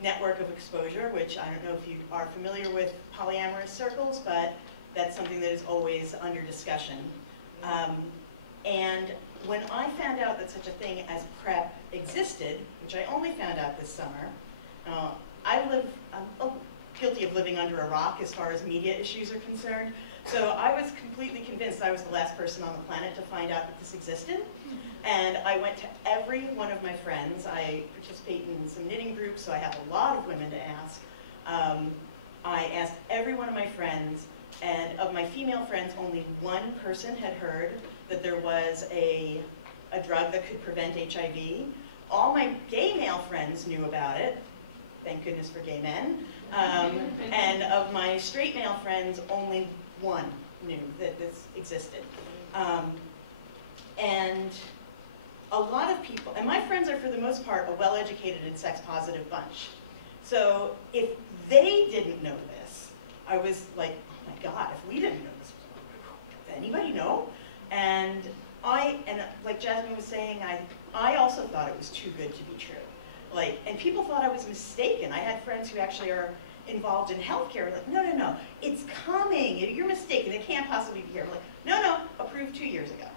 network of exposure, which I don't know if you are familiar with polyamorous circles, but that's something that is always under discussion. And when I found out that such a thing as PrEP existed, which I only found out this summer, I live guilty of living under a rock as far as media issues are concerned. So I was completely convinced I was the last person on the planet to find out that this existed. And I went to every one of my friends. I participate in some knitting groups, so I have a lot of women to ask. I asked every one of my friends, and of my female friends, only one person had heard that there was a drug that could prevent HIV. All my gay male friends knew about it. Thank goodness for gay men. And of my straight male friends, only one knew that this existed. And a lot of people, and my friends are for the most part a well-educated and sex-positive bunch. So if they didn't know this, I was like, oh my God, if we didn't know this, does anybody know? And like Jasmine was saying, I also thought it was too good to be true. Like, and people thought I was mistaken. I had friends who actually are involved in healthcare, like, no, no, no, it's coming. You're mistaken. It can't possibly be here. I'm like, no, no, approved 2 years ago.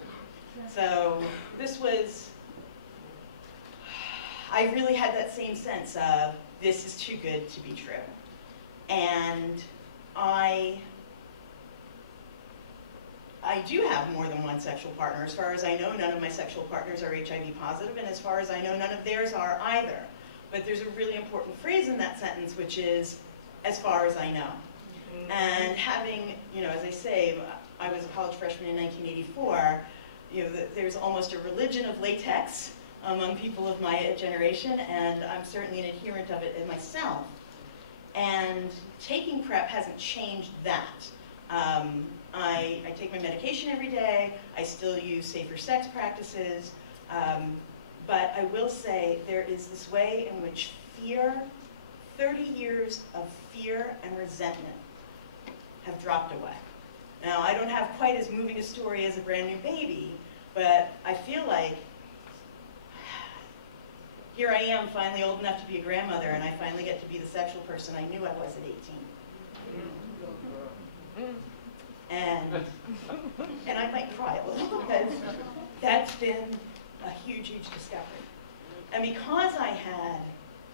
So this was, I really had that same sense of this is too good to be true. And I do have more than one sexual partner. As far as I know, none of my sexual partners are HIV positive, and as far as I know, none of theirs are either. But there's a really important phrase in that sentence, which is, as far as I know. And having, as I say, I was a college freshman in 1984, there's almost a religion of latex among people of my generation, and I'm certainly an adherent of it myself. And taking PrEP hasn't changed that. I take my medication every day. I still use safer sex practices. But I will say there is this way in which fear, 30 years of fear and resentment have dropped away. Now, I don't have quite as moving a story as a brand new baby, but I feel like here I am, finally old enough to be a grandmother, and I finally get to be the sexual person I knew I was at 18. And I might cry a little because that's been a huge, huge discovery. And because I had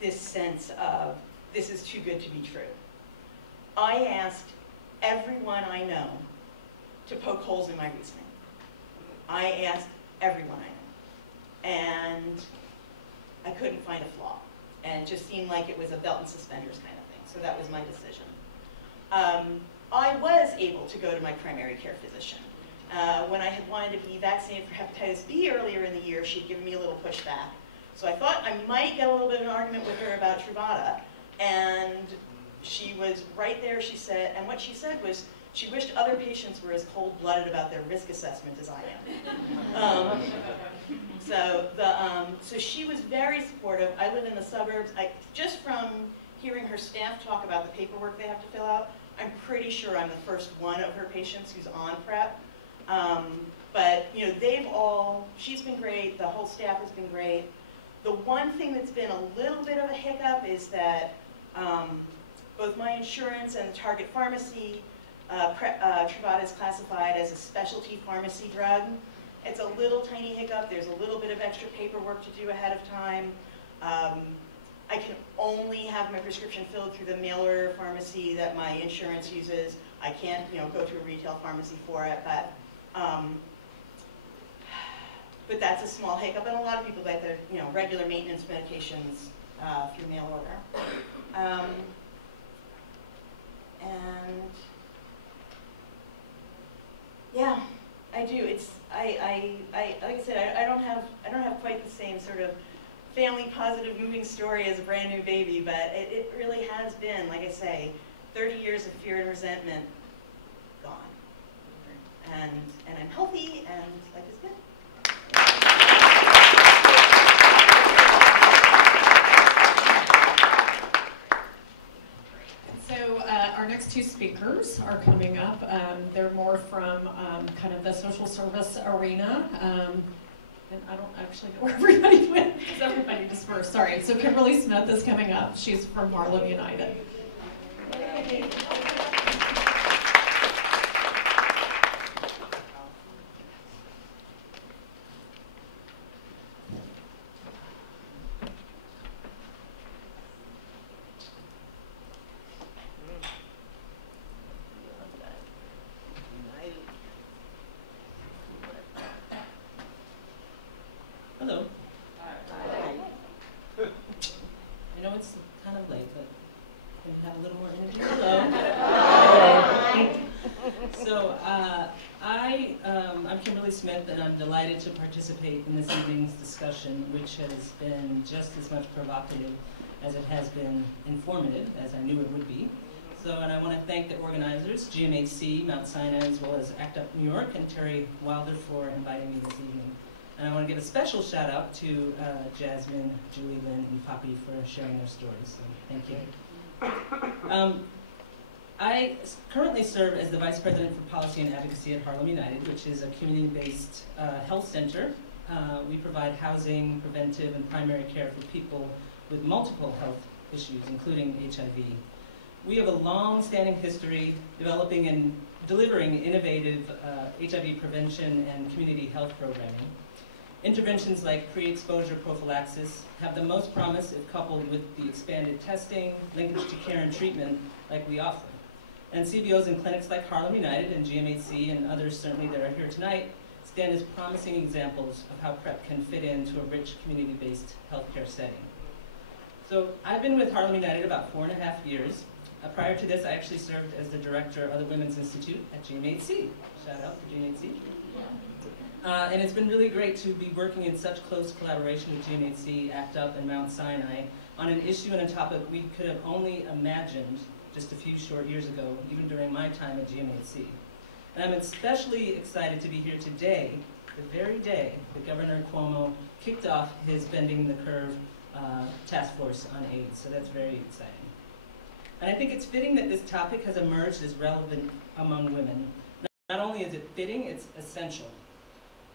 this sense of this is too good to be true, I asked everyone I know to poke holes in my reasoning. I asked everyone I know. And I couldn't find a flaw. And it just seemed like it was a belt and suspenders kind of thing. So that was my decision. I was able to go to my primary care physician. When I had wanted to be vaccinated for hepatitis B earlier in the year, she'd given me a little pushback. So I thought I might get a little bit of an argument with her about Truvada. And she was right there, she said, and what she said was, she wished other patients were as cold-blooded about their risk assessment as I am. So she was very supportive. I live in the suburbs. Just from hearing her staff talk about the paperwork they have to fill out, I'm pretty sure I'm the first one of her patients who's on PrEP. But she's been great, the whole staff has been great. The one thing that's been a little bit of a hiccup is that both my insurance and the Target Pharmacy, Truvada is classified as a specialty pharmacy drug. It's a little tiny hiccup. There's a little bit of extra paperwork to do ahead of time. I can only have my prescription filled through the mail order pharmacy that my insurance uses. I can't, go to a retail pharmacy for it. But that's a small hiccup, and a lot of people get their, regular maintenance medications through mail order. And yeah, I do. Like I said, I don't have quite the same sort of family positive moving story as a brand new baby, but it really has been, like I say, 30 years of fear and resentment gone. And I'm healthy, and life is good. So our next two speakers are coming up. They're more from kind of the social service arena. And I don't actually know where everybody went because everybody dispersed. Sorry. So Kimberly Smith is coming up. She's from Harlem United. a little more energy. Hello. So I'm Kimberly Smith, and I'm delighted to participate in this evening's discussion, which has been just as much provocative as it has been informative, as I knew it would be. And I want to thank the organizers, GMHC, Mount Sinai, as well as ACT UP New York, and Terry Wilder for inviting me this evening. And I want to give a special shout out to Jasmine, Julie Lynn, and Poppy for sharing their stories. So thank you. I currently serve as the Vice President for Policy and Advocacy at Harlem United, which is a community-based health center. We provide housing, preventive, and primary care for people with multiple health issues, including HIV. We have a long-standing history developing and delivering innovative HIV prevention and community health programming. Interventions like pre-exposure prophylaxis have the most promise if coupled with the expanded testing, linkage to care and treatment like we offer. And CBOs and clinics like Harlem United and GMHC and others certainly that are here tonight stand as promising examples of how PrEP can fit into a rich community-based healthcare setting. So I've been with Harlem United about 4.5 years. Prior to this, I actually served as the director of the Women's Institute at GMHC. Shout out to GMHC. And it's been really great to be working in such close collaboration with GMHC, ACT UP, and Mount Sinai on an issue and a topic we could have only imagined just a few short years ago, even during my time at GMHC. And I'm especially excited to be here today, the very day that Governor Cuomo kicked off his Bending the Curve task force on AIDS, so that's very exciting. And I think it's fitting that this topic has emerged as relevant among women. Not only is it fitting, it's essential.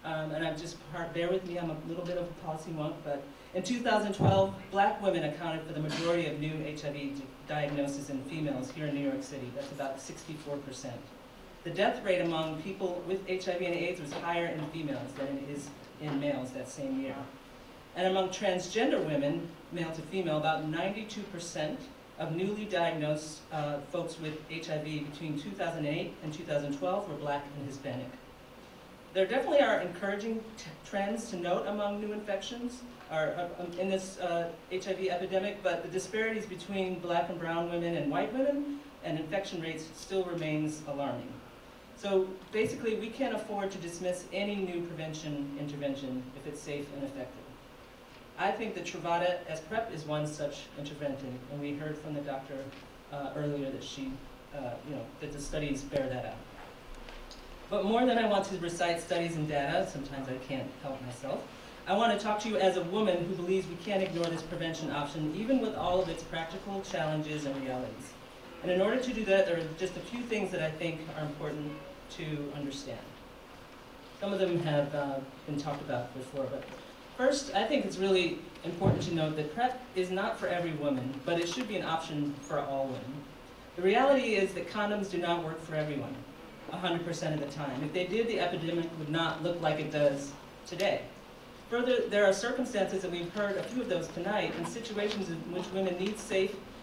And I'm just, bear with me, I'm a little bit of a policy wonk, but in 2012, Black women accounted for the majority of new HIV diagnoses in females here in New York City. That's about 64%. The death rate among people with HIV and AIDS was higher in females than it is in males that same year. And among transgender women, male to female, about 92% of newly diagnosed folks with HIV between 2008 and 2012 were Black and Hispanic. There definitely are encouraging trends to note among new infections in this HIV epidemic, but the disparities between Black and brown women and white women and infection rates still remains alarming. So basically, we can't afford to dismiss any new prevention intervention if it's safe and effective. I think that Truvada as PrEP is one such intervention, and we heard from the doctor earlier that that the studies bear that out. But more than I want to recite studies and data, sometimes I can't help myself, I want to talk to you as a woman who believes we can't ignore this prevention option, even with all of its practical challenges and realities. And in order to do that, there are just a few things that I think are important to understand. Some of them have been talked about before, but first, I think it's really important to note that PrEP is not for every woman, but it should be an option for all women. The reality is that condoms do not work for everyone 100% of the time. If they did, the epidemic would not look like it does today. Further, there are circumstances, and we've heard a few of those tonight, in situations in which women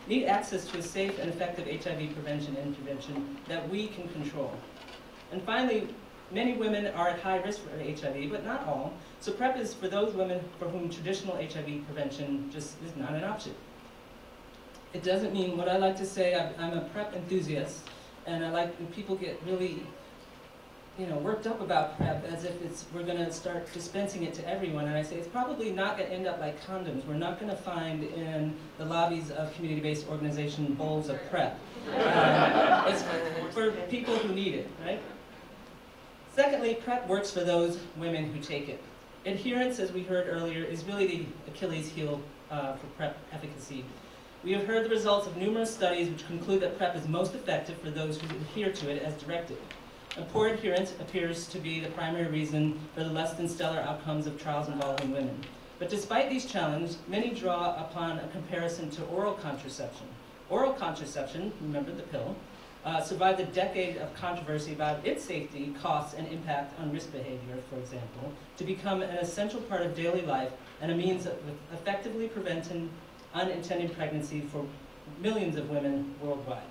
need access to a safe and effective HIV prevention intervention that we can control. And finally, many women are at high risk for HIV, but not all. So PrEP is for those women for whom traditional HIV prevention just is not an option. It doesn't mean, what I like to say, I'm a PrEP enthusiast, and I like when people get really worked up about PrEP as if we're going to start dispensing it to everyone. And I say it's probably not going to end up like condoms. We're not going to find in the lobbies of community-based organization bowls of PrEP. It's for people who need it, right? Secondly, PrEP works for those women who take it. Adherence, as we heard earlier, is really the Achilles heel for PrEP efficacy. We have heard the results of numerous studies which conclude that PrEP is most effective for those who adhere to it as directed. And poor adherence appears to be the primary reason for the less than stellar outcomes of trials involving women. But despite these challenges, many draw upon a comparison to oral contraception. Oral contraception, remember the pill, survived a decade of controversy about its safety, costs, and impact on risk behavior, for example, to become an essential part of daily life and a means of effectively preventing unintended pregnancy for millions of women worldwide.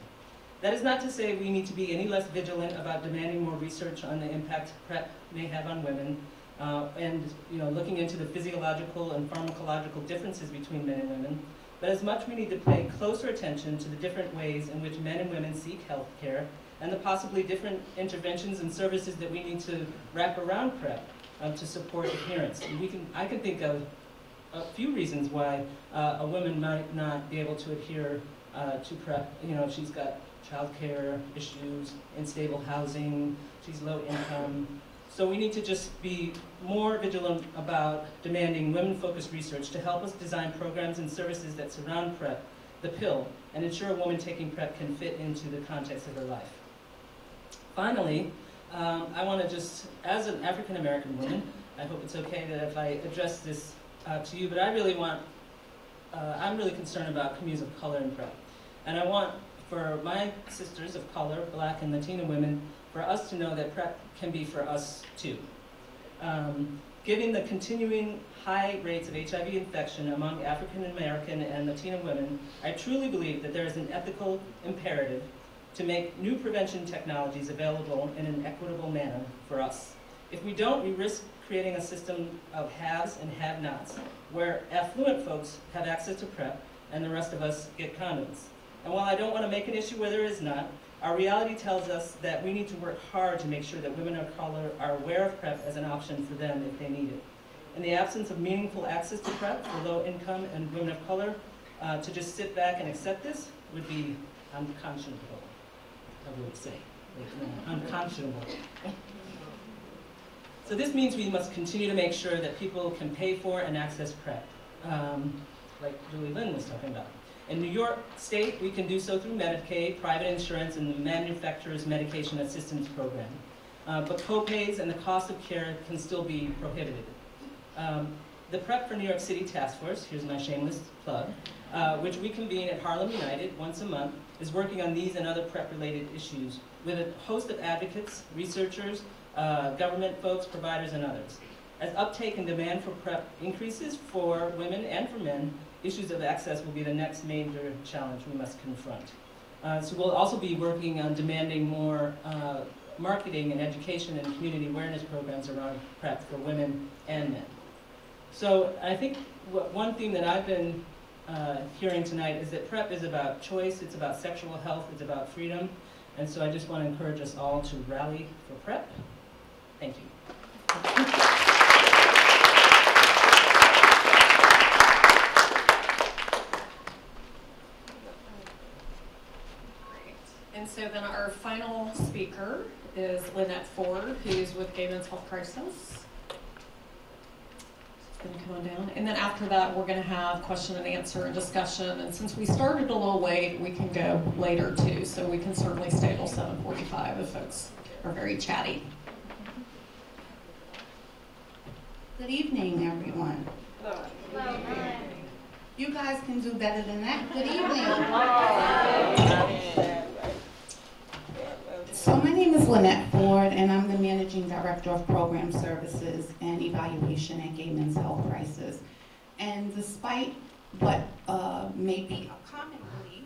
That is not to say we need to be any less vigilant about demanding more research on the impact PrEP may have on women, and looking into the physiological and pharmacological differences between men and women. but as much we need to pay closer attention to the different ways in which men and women seek health care and the possibly different interventions and services that we need to wrap around PrEP to support adherence. And I can think of a few reasons why a woman might not be able to adhere to PrEP. You know, she's got childcare issues, unstable housing, she's low income. So we need to just be more vigilant about demanding women-focused research to help us design programs and services that surround PrEP, the pill, and ensure a woman taking PrEP can fit into the context of her life. Finally, I want to just, as an African-American woman, I hope it's okay that if I address this to you, but I really want, I'm really concerned about communities of color in PrEP. And I want for my sisters of color, Black and Latina women, for us to know that PrEP can be for us too. Given the continuing high rates of HIV infection among African American and Latina women, I truly believe that there is an ethical imperative to make new prevention technologies available in an equitable manner for us. If we don't, we risk creating a system of haves and have-nots, where affluent folks have access to PrEP and the rest of us get condoms. And while I don't want to make an issue where there is not, our reality tells us that we need to work hard to make sure that women of color are aware of PrEP as an option for them if they need it. In the absence of meaningful access to PrEP for low income and women of color, to just sit back and accept this would be unconscionable, I would say. Unconscionable. So this means we must continue to make sure that people can pay for and access PrEP, like Julie Lynn was talking about. In New York State, we can do so through Medicaid, private insurance, and the manufacturer's medication assistance program. But copays and the cost of care can still be prohibited. The PrEP for New York City Task Force, here's my shameless plug, which we convene at Harlem United once a month, is working on these and other PrEP-related issues with a host of advocates, researchers, government folks, providers, and others. As uptake and demand for PrEP increases for women and for men, issues of access will be the next major challenge we must confront. So we'll also be working on demanding more marketing and education and community awareness programs around PrEP for women and men. So I think one theme that I've been hearing tonight is that PrEP is about choice, it's about sexual health, it's about freedom, and so I just want to encourage us all to rally for PrEP. Thank you. And so then our final speaker is Lynette Ford, who's with Gay Men's Health Crisis. It's been coming down. And then after that, we're going to have question and answer and discussion. And since we started a little late, we can go later too. So we can certainly stay till 7:45 if folks are very chatty. Good evening, everyone. Hello. You guys can do better than that. Good evening. So my name is Lynette Ford, and I'm the Managing Director of Program Services and Evaluation at Gay Men's Health Crisis. And despite what may be a common belief,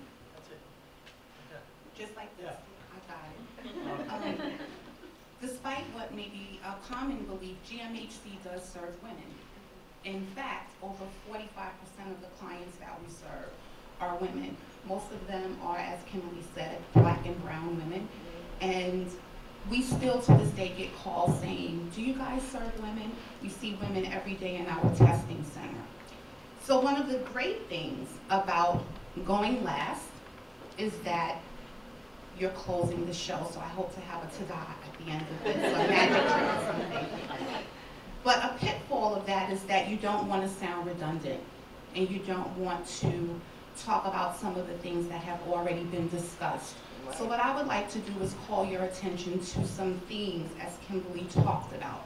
just like this, I got it. Despite what may be a common belief, GMHC does serve women. In fact, over 45% of the clients that we serve are women. Most of them are, as Kimberly said, Black and brown women. And we still to this day get calls saying, do you guys serve women? We see women every day in our testing center. So one of the great things about going last is that you're closing the show, so I hope to have a ta-da at the end of this, a magic trick or something. But a pitfall of that is that you don't want to sound redundant, and you don't want to talk about some of the things that have already been discussed. So what I would like to do is call your attention to some themes, as Kimberly talked about,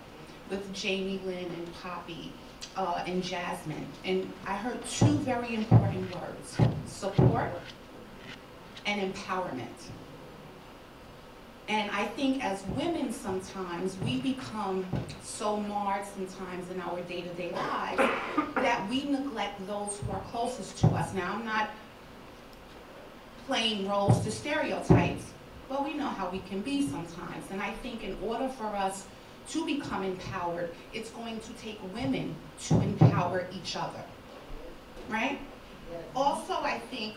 with Jamie Lynn and Poppy and Jasmine. And I heard two very important words: support and empowerment. And I think as women sometimes, we become so marred sometimes in our day-to-day lives that we neglect those who are closest to us. Now, I'm not playing roles to stereotypes, but we know how we can be sometimes. And I think in order for us to become empowered, it's going to take women to empower each other, right? Also, I think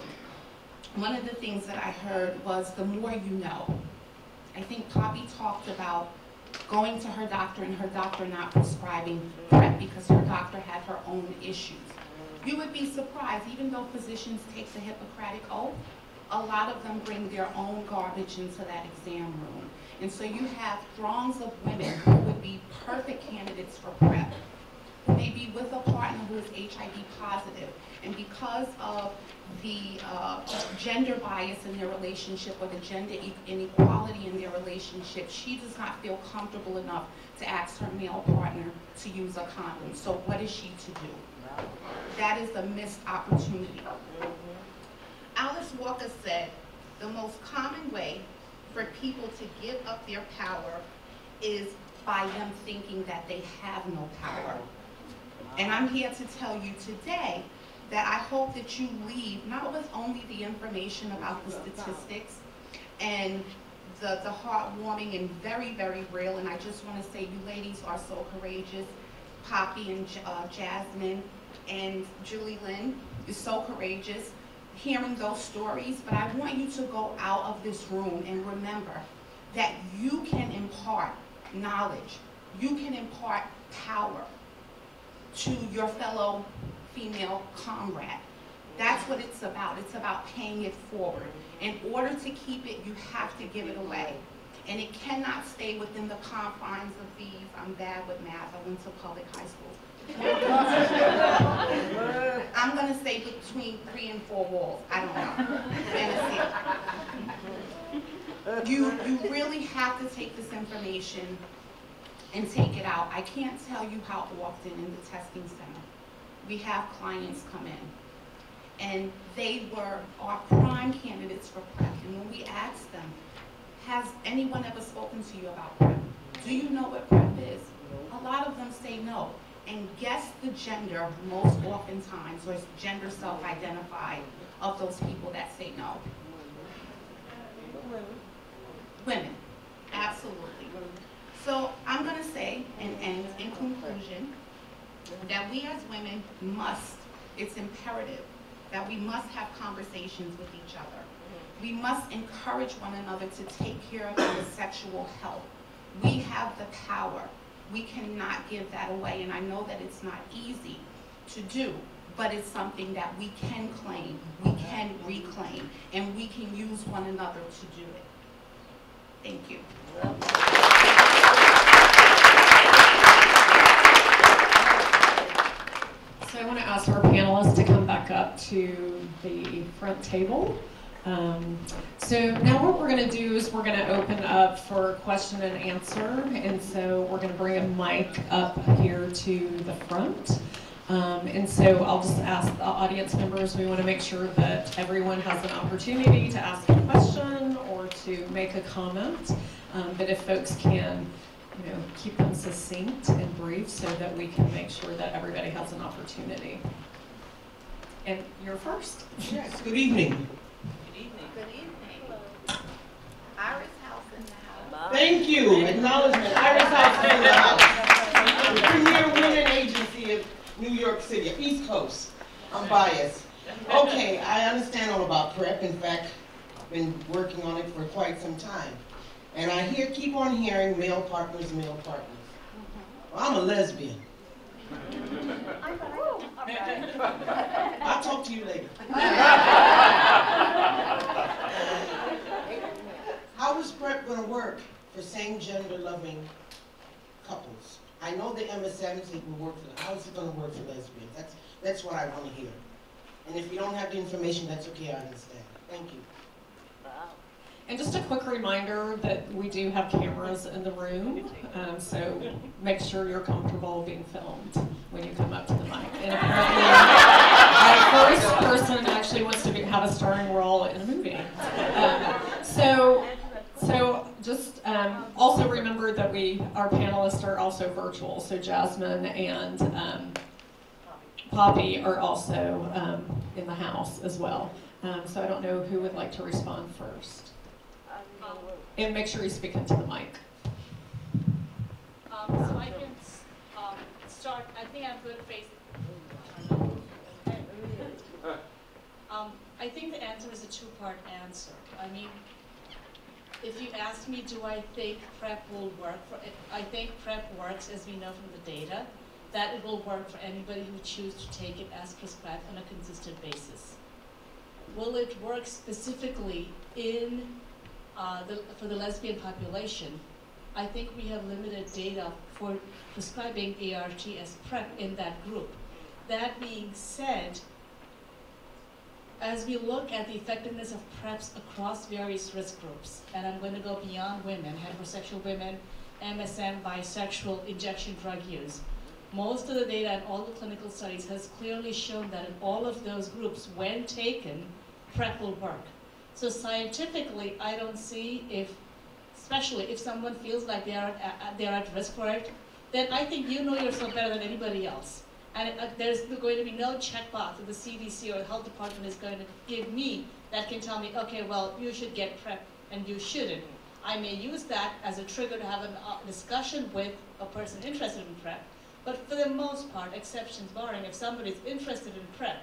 one of the things that I heard was the more you know. I think Poppy talked about going to her doctor and her doctor not prescribing PrEP because her doctor had her own issues. You would be surprised, even though physicians take the Hippocratic oath, a lot of them bring their own garbage into that exam room. And so you have throngs of women who would be perfect candidates for PrEP, who may be with a partner who is HIV positive, and because of the gender bias in their relationship or the gender inequality in their relationship, she does not feel comfortable enough to ask her male partner to use a condom. So what is she to do? That is a missed opportunity. Alice Walker said, the most common way for people to give up their power is by them thinking that they have no power. And I'm here to tell you today that I hope that you leave not with only the information about the statistics and the heartwarming and very, very real, and I just want to say you ladies are so courageous. Poppy and Jasmine and Julie Lynn is so courageous hearing those stories, but I want you to go out of this room and remember that you can impart knowledge, you can impart power to your fellow female comrade. That's what it's about. It's about paying it forward. In order to keep it, you have to give it away. And it cannot stay within the confines of these, I'm bad with math, I went to public high school. I'm going to say between 3 and 4 walls. I don't know. You really have to take this information and take it out. I can't tell you how often in the testing center we have clients come in and they were our prime candidates for PrEP. And when we ask them, has anyone ever spoken to you about PrEP? Do you know what PrEP is? A lot of them say no. And guess the gender most oftentimes, or gender self-identified, of those people that say no? Women, absolutely. So I'm going to say, and end in conclusion, that we as women must, it's imperative, that we must have conversations with each other. We must encourage one another to take care of our sexual health. We have the power. We cannot give that away, and I know that it's not easy to do, but it's something that we can claim, we can reclaim, and we can use one another to do it. Thank you. So I want to ask our panelists to come back up to the front table. So now what we're going to do is we're going to open up for question and answer, and so we're going to bring a mic up here to the front. And so I'll just ask the audience members, we want to make sure that everyone has an opportunity to ask a question or to make a comment, but if folks can, keep them succinct and brief so that we can make sure that everybody has an opportunity. And you're first. Yes, good evening. Good evening. Iris House in the house. Thank you. Acknowledgement. Iris House in the house. The premier women agency of New York City, East Coast. I'm biased. Okay, I understand all about PrEP. In fact, I've been working on it for quite some time. And I keep on hearing male partners, male partners. Well, I'm a lesbian. I'll talk to you later. How is PrEP going to work for same-gender loving couples? I know the MS-17 will work for them. How is it going to work for lesbians? That's what I want to hear. And if you don't have the information, that's okay, I understand. Thank you. And just a quick reminder that we do have cameras in the room, so make sure you're comfortable being filmed when you come up to the mic. And apparently, our first person actually wants to have a starring role in a movie. So just also remember that our panelists are also virtual. So Jasmine and Poppy are also in the house as well. So I don't know who would like to respond first. And make sure you speak into the mic. So I can start. I think I'm going to face. I think the answer is a two-part answer. I mean, if you ask me, do I think PrEP will work? I think PrEP works, as we know from the data, that it will work for anybody who chooses to take it as prescribed on a consistent basis. Will it work specifically in for the lesbian population? I think we have limited data for prescribing ART as PrEP in that group. That being said, as we look at the effectiveness of PrEPs across various risk groups, and I'm going to go beyond women, heterosexual women, MSM, bisexual, injection drug use, most of the data and all the clinical studies has clearly shown that in all of those groups, when taken, PrEP will work. So scientifically, I don't see especially if someone feels like they're at risk for it, then I think you know yourself better than anybody else. And there's going to be no checkbox that the CDC or the health department is going to give me that can tell me, okay, well, you should get PrEP and you shouldn't. I may use that as a trigger to have a discussion with a person interested in PrEP. But for the most part, exceptions barring, if somebody's interested in PrEP,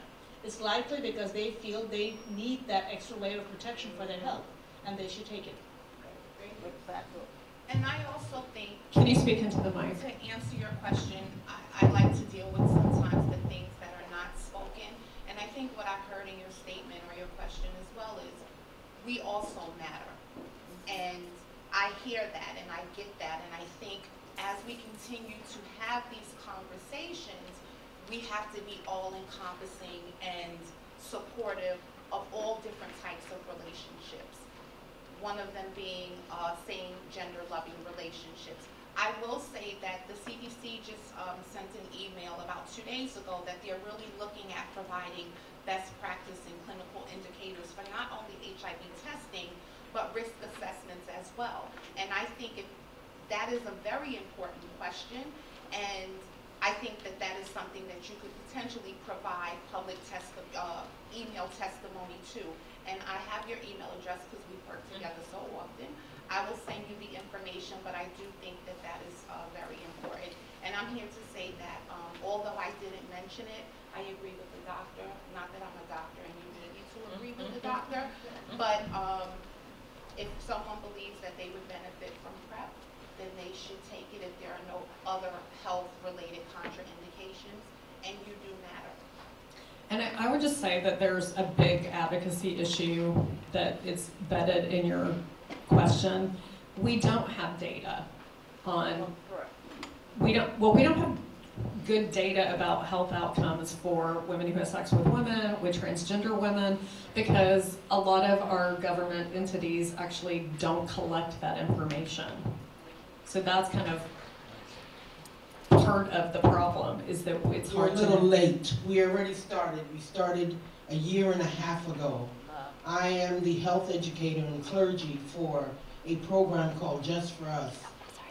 it's likely because they feel they need that extra layer of protection for their health, and they should take it. And I also think, Can you speak into the mic? to answer your question, I like to deal with sometimes the things that are not spoken. And I think what I heard in your statement or your question as well is, we also matter. And I hear that and I get that. And I think as we continue to have these conversations, we have to be all-encompassing and supportive of all different types of relationships. One of them being same gender-loving relationships. I will say that the CDC just sent an email about 2 days ago that they're really looking at providing best practice and clinical indicators for not only HIV testing, but risk assessments as well. And I think that is a very important question, and I think that is something that you could potentially provide public email testimony to. And I have your email address because we work together so often. I will send you the information, but I do think that is very important. And I'm here to say that although I didn't mention it, I agree with the doctor. Not that I'm a doctor and you need me to agree with the doctor, but if someone believes that they would benefit from PrEP, then they should take it if there are no other health-related contraindications, and you do matter. And I would just say that there's a big advocacy issue that is embedded in your question. We don't have data on, we don't have good data about health outcomes for women who have sex with women, with transgender women, because a lot of our government entities actually don't collect that information. So that's kind of part of the problem, is that it's hard to... We're a little late. We already started. We started a year and a half ago. I am the health educator and clergy for a program called Just for Us.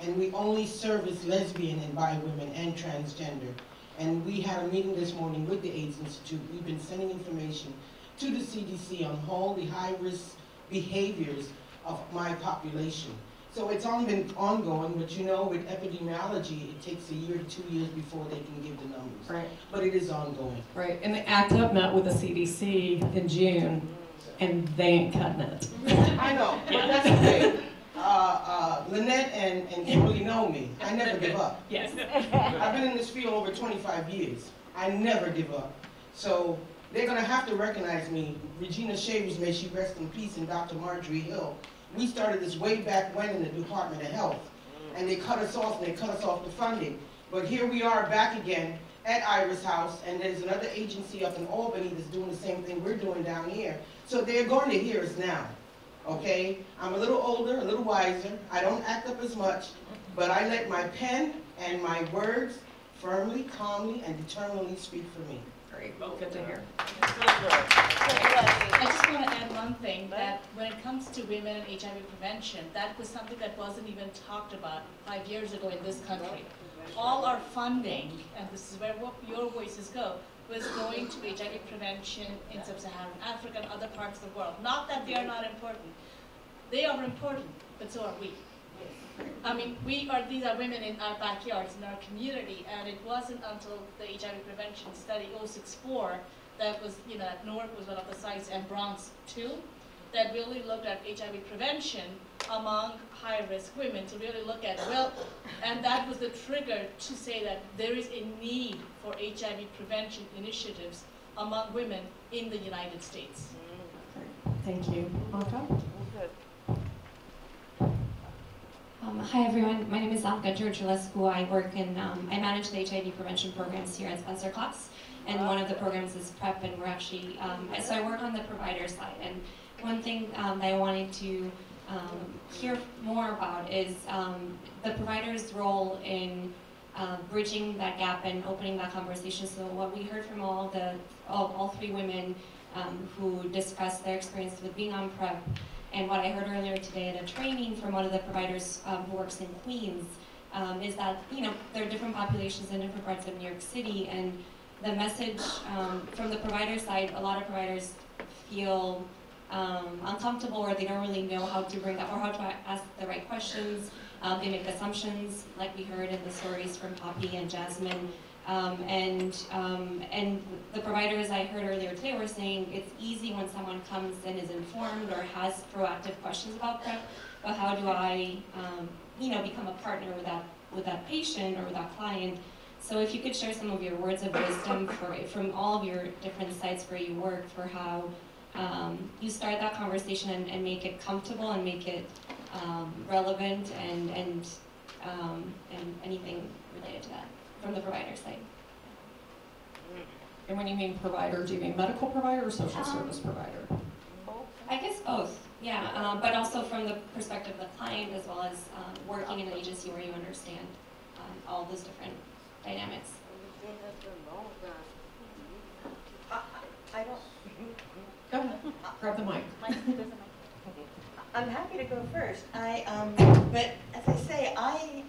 And we only service lesbian and bi women and transgender. And we had a meeting this morning with the AIDS Institute. We've been sending information to the CDC on all the high-risk behaviors of my population. So it's only been ongoing, but you know, with epidemiology, it takes a year to 2 years before they can give the numbers. Right. But it is ongoing. Right, and the ACT UP met with the CDC in June, and they ain't cutting it. I know, but that's okay. Lynette and Kimberly know me. I never give up. Yes. I've been in this field over 25 years. I never give up. So they're going to have to recognize me. Regina Shavers, may she rest in peace, and Dr. Marjorie Hill. We started this way back when in the Department of Health, and they cut us off, and they cut us off the funding. But here we are back again at Iris House, and there's another agency up in Albany that's doing the same thing we're doing down here. So they're going to hear us now, okay? I'm a little older, a little wiser. I don't act up as much, but I let my pen and my words firmly, calmly, and determinedly speak for me. Great, well, good to hear. I just want to add one thing, that when it comes to women and HIV prevention, that was something that wasn't even talked about 5 years ago in this country. All our funding, and this is where your voices go, was going to HIV prevention in sub-Saharan Africa and other parts of the world. Not that they are not important. They are important, but so are we. I mean, these are women in our backyards, in our community, and it wasn't until the HIV prevention study 064 that was, at Newark was one of the sites, and Bronx too, that really looked at HIV prevention among high-risk women, to really look at, and that was the trigger to say that there is a need for HIV prevention initiatives among women in the United States. Thank you. Anka? Hi everyone, my name is Anka Georgilescu. I work in, I manage the HIV prevention programs here at Spencer Class, and one of the programs is PrEP, and we're actually, so I work on the provider side, and one thing that I wanted to hear more about is the provider's role in bridging that gap and opening that conversation. So what we heard from all three women who discussed their experience with being on PrEP, and what I heard earlier today at a training from one of the providers who works in Queens, is that there are different populations in different parts of New York City, and the message from the provider side, a lot of providers feel uncomfortable, or they don't really know how to bring up or how to ask the right questions. They make assumptions, like we heard in the stories from Poppy and Jasmine. And the providers I heard earlier today were saying it's easy when someone comes and is informed or has proactive questions about PrEP, but how do I, become a partner with that patient or with that client? So if you could share some of your words of wisdom from all of your different sites where you work, for how you start that conversation and make it comfortable and make it relevant and anything related to that from the provider side. And when you mean provider, do you mean medical provider or social service provider? I guess both, yeah, but also from the perspective of the client, as well as working in an agency where you understand all those different dynamics. I don't. Go ahead, grab the mic. I'm happy to go first. But as I say, I'm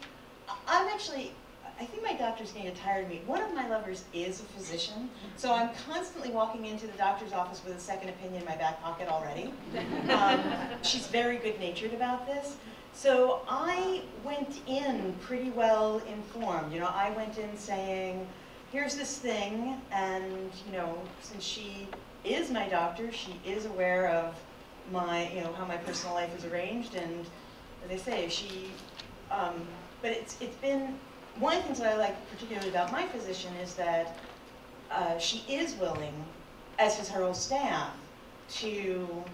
actually, I think my doctor's getting tired of me. One of my lovers is a physician, so I'm constantly walking into the doctor's office with a second opinion in my back pocket already. She's very good-natured about this. So I went in pretty well informed. I went in saying, here's this thing, and since she is my doctor, she is aware of my, how my personal life is arranged, and as I say, but it's been, one of the things that I like particularly about my physician is that she is willing, as is her whole staff, to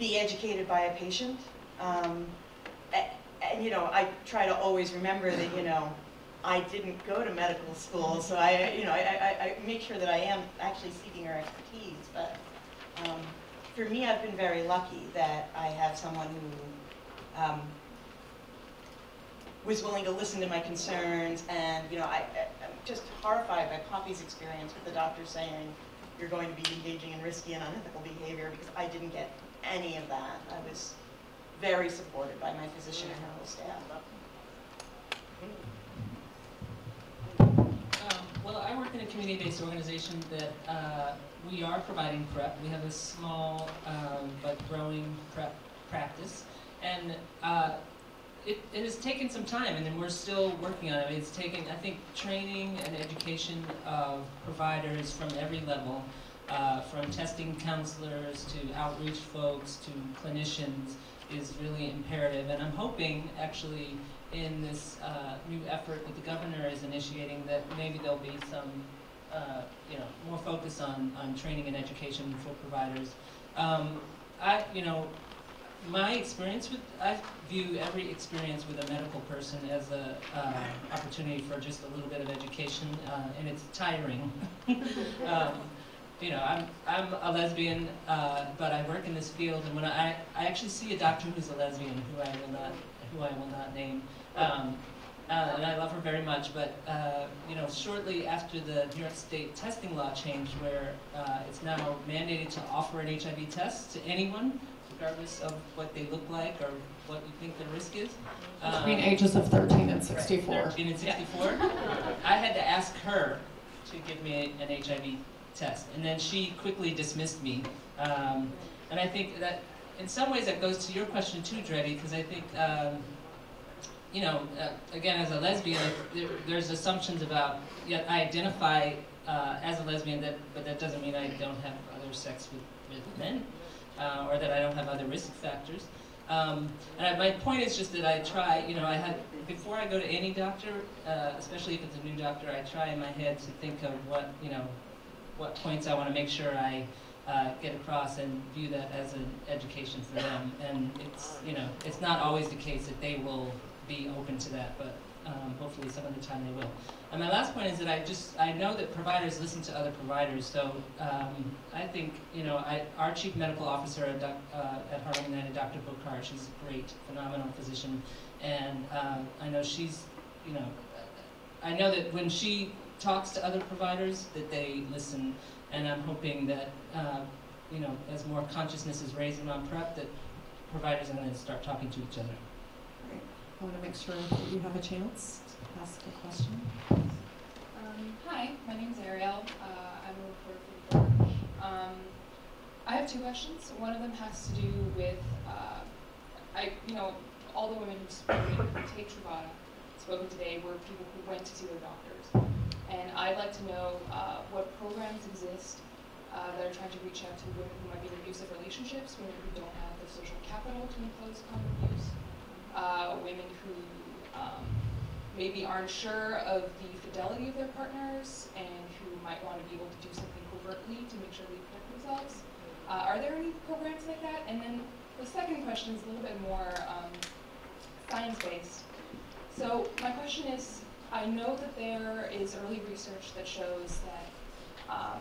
be educated by a patient. And I try to always remember that, I didn't go to medical school, so I make sure that I am actually seeking her expertise. But for me, I've been very lucky that I have someone who was willing to listen to my concerns, and I'm just horrified by Poppy's experience with the doctor saying you're going to be engaging in risky and unethical behavior, because I didn't get any of that. I was very supported by my physician and her whole staff. Well, I work in a community-based organization that we are providing PrEP. We have a small but growing PrEP practice, and it has taken some time, and then we're still working on it. It's taken, I think, training and education of providers from every level, from testing counselors to outreach folks to clinicians, is really imperative. And I'm hoping, actually, in this new effort that the governor is initiating, that maybe there'll be some, more focus on training and education for providers. My experience I view every experience with a medical person as a opportunity for just a little bit of education, and it's tiring. I'm a lesbian, but I work in this field, and when I actually see a doctor who's a lesbian, who I will not name, and I love her very much, but shortly after the New York State testing law changed, where it's now mandated to offer an HIV test to anyone, regardless of what they look like or what you think the risk is. Between ages of 13 and 64. Right, 13 and 64. I had to ask her to give me an HIV test, and then she quickly dismissed me. And I think that in some ways that goes to your question too, Dreddy, because I think, again, as a lesbian, there's assumptions about, I identify as a lesbian, but that doesn't mean I don't have other sex with men, or that I don't have other risk factors. My point is just that I try, before I go to any doctor, especially if it's a new doctor, I try in my head to think of what points I want to make sure I get across and view that as an education for them. And it's not always the case that they will be open to that, but hopefully some of the time they will. And my last point is that I know that providers listen to other providers, so I think, our chief medical officer at Harlem United, Dr. Bokar, she's a great, phenomenal physician, and I know she's, I know that when she talks to other providers that they listen, and I'm hoping that, as more consciousness is raised around PrEP, that providers are going to start talking to each other. Great. I want to make sure that you have a chance to ask a question. Hi, my name's Ariel. I'm a reporter for the board. I have two questions. One of them has to do with, all the women who take Truvada, spoken today, were people who went to see their doctors. And I'd like to know what programs exist that are trying to reach out to women who might be in abusive relationships, women who don't have the social capital to impose condom use, women who maybe aren't sure of the fidelity of their partners and who might want to be able to do something covertly to make sure they protect themselves. Are there any programs like that? And then the second question is a little bit more science-based. So my question is, I know that there is early research that shows that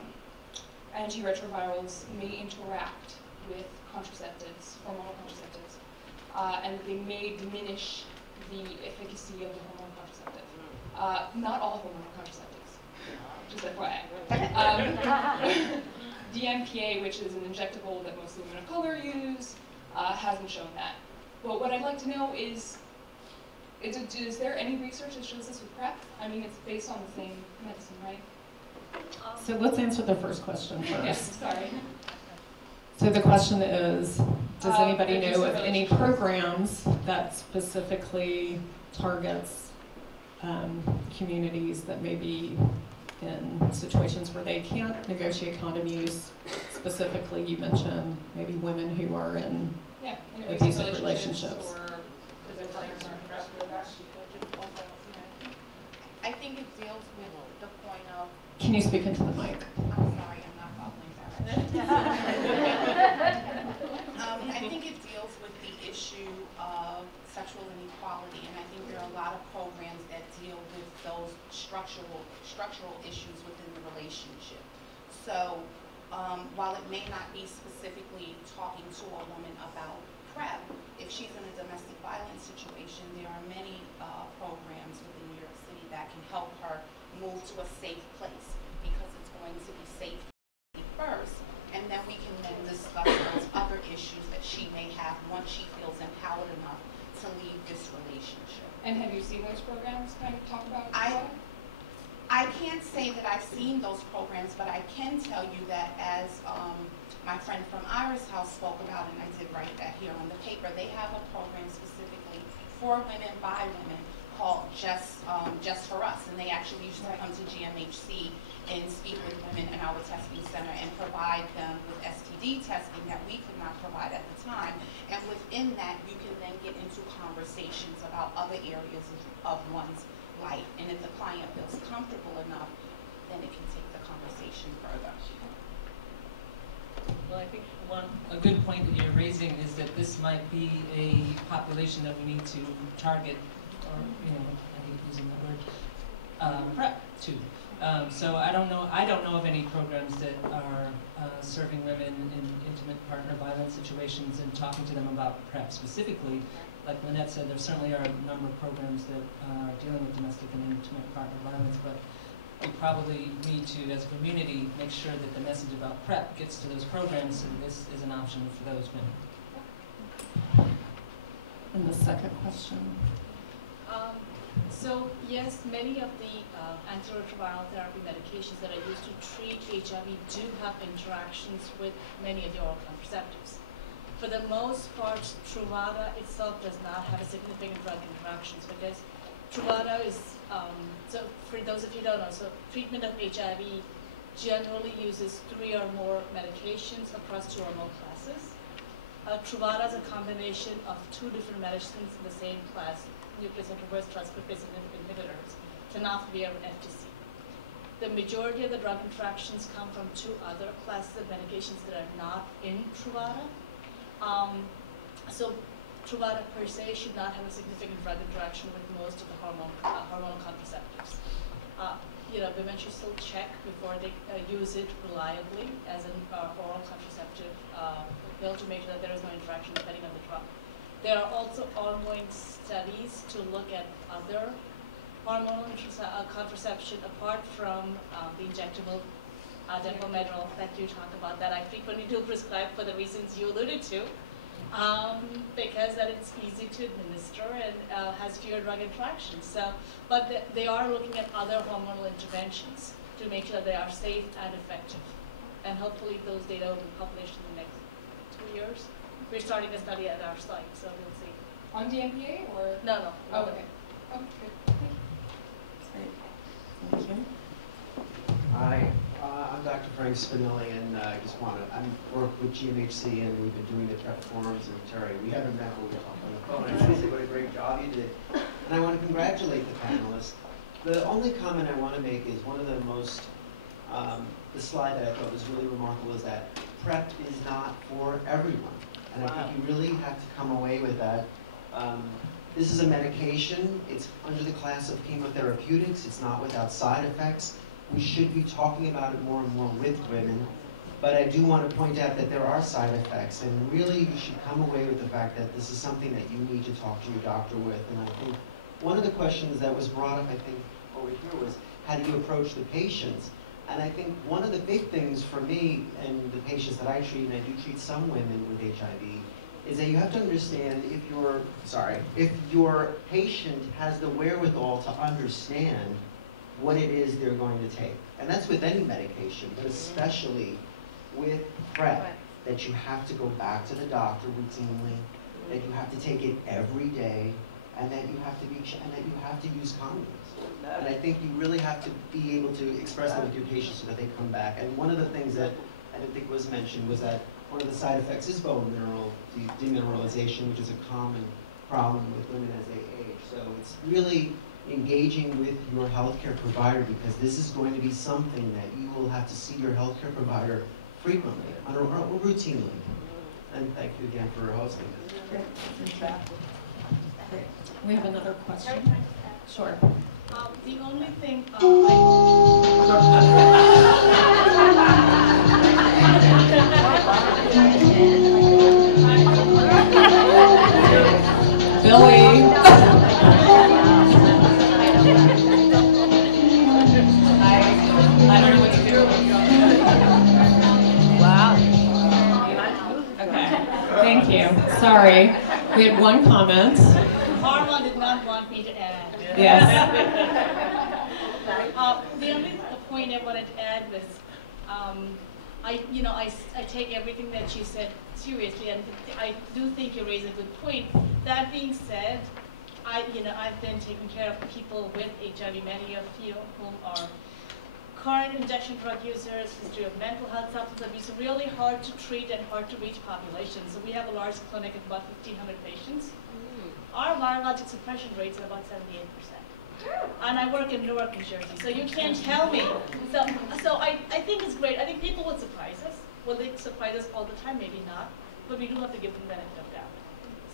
antiretrovirals may interact with contraceptives, hormonal contraceptives, and they may diminish the efficacy of the hormonal contraceptive. Not all hormonal contraceptives, just FYI. DMPA, which is an injectable that most women of color use, hasn't shown that. But what I'd like to know is there any research that shows this with PrEP? I mean, it's based on the same medicine, right? So let's answer the first question first. Yes, sorry. So the question is, does anybody know of any programs that specifically targets communities that may be in situations where they can't negotiate condom use? Specifically, you mentioned maybe women who are in abusive relationships. I think it deals with the point of... Can you speak into the mic? I'm sorry, I'm not following directions. I think it deals with the issue of sexual inequality, and I think there are a lot of programs that deal with those structural issues within the relationship. So while it may not be specifically talking to a woman about PrEP, if she's in a domestic violence situation, there are many programs within New York City that can help her move to a safe place, because it's going to be safe first, and then we can then discuss those other issues that she may have once she feels empowered enough to leave this relationship. And have you seen those programs kind of talk about I can't say that I've seen those programs, but I can tell you that as my friend from Iris House spoke about, and I did write that here on the paper, they have a program specifically for women by women called Just for Us, and they actually used to come to GMHC and speak with women in our testing center and provide them with STD testing that we could not provide at the time. And within that, you can then get into conversations about other areas of one's life. And if the client feels comfortable enough, then it can take the conversation further. Well, I think a good point that you're raising is that this might be a population that we need to target, or I hate using that word, PrEP to. So I don't know of any programs that are serving women in intimate partner violence situations and talking to them about PrEP specifically. Like Lynette said, there certainly are a number of programs that are dealing with domestic and intimate partner violence, but we probably need to, as a community, make sure that the message about PrEP gets to those programs, so this is an option for those women. And the second question. So yes, many of the antiretroviral therapy medications that are used to treat HIV do have interactions with many of the oral contraceptives. For the most part, Truvada itself does not have a significant drug interactions, because Truvada is, so for those of you who don't know, so treatment of HIV generally uses 3 or more medications across 2 or more classes. Truvada is a combination of 2 different medicines in the same class, nucleoside reverse transcriptase inhibitors, tenofovir and FTC. The majority of the drug interactions come from 2 other classes of medications that are not in Truvada. So Truvada per se should not have a significant drug interaction with most of the hormonal contraceptives. Women should still check before they use it reliably as an oral contraceptive pill to make sure that there is no interaction depending on the drug. There are also ongoing studies to look at other hormonal contraception apart from the injectable Depo-Medrol that you talk about, that I frequently do prescribe for the reasons you alluded to, because that it's easy to administer and has fewer drug interactions. So, but they are looking at other hormonal interventions to make sure they are safe and effective. And hopefully those data will be published in the next 2 years. We're starting a study at our site, so we'll see. On DMPA or? No. Oh, okay. Oh, good. Thank you. Thank you. Hi, I'm Dr. Frank Spinelli, and I just want to, I work with GMHC, and we've been doing the PrEP forums, and Terry, we haven't met, but we talked on the phone. I just want to say what a great job you did, and I want to congratulate the panelists. The only comment I want to make is one of the most, the slide that I thought was really remarkable is that PrEP is not for everyone, and I think you really have to come away with that. This is a medication, it's under the class of chemotherapeutics, it's not without side effects. We should be talking about it more and more with women, but I do want to point out that there are side effects, and really you should come away with the fact that this is something that you need to talk to your doctor with. And I think one of the questions that was brought up, I think, over here was, how do you approach the patients? And I think one of the big things for me and the patients that I treat, and I do treat some women with HIV, is that you have to understand if your patient has the wherewithal to understand what it is they're going to take. And that's with any medication, but especially with PrEP, that you have to go back to the doctor routinely, that you have to take it every day, and that you have to use condoms. And I think you really have to be able to express that with your patients so that they come back. And one of the things that I didn't think was mentioned was that one of the side effects is bone mineral demineralization, which is a common problem with women as they age. So it's really engaging with your healthcare provider, because this is going to be something that you will have to see your healthcare provider frequently, routinely. And thank you again for hosting this. We have another question. Sure. The only thing Billy. I don't know what to do. Wow. Okay. Thank you. Sorry. We had one comment. Harlan did not want me to add. Yes. The only point I wanted to add was, I take everything that you said seriously, and I do think you raise a good point. That being said, I've been taking care of people with HIV, many of you whom are current injection drug users, history of mental health, substance abuse, really hard to treat and hard to reach populations. So we have a large clinic of about 1,500 patients. Our virologic suppression rates are about 78%. And I work in Newark, New Jersey, so you can't tell me. So I think it's great. I think people will surprise us. Will they surprise us all the time? Maybe not. But we do have to give them the benefit of doubt.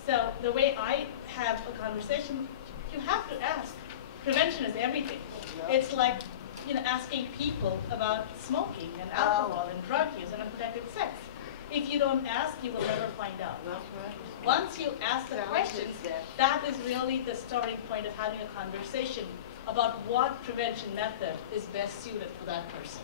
So the way I have a conversation, you have to ask. Prevention is everything. It's like asking people about smoking and alcohol and drug use and unprotected sex. If you don't ask, you will never find out. Once you ask the questions, that is really the starting point of having a conversation about what prevention method is best suited for that person.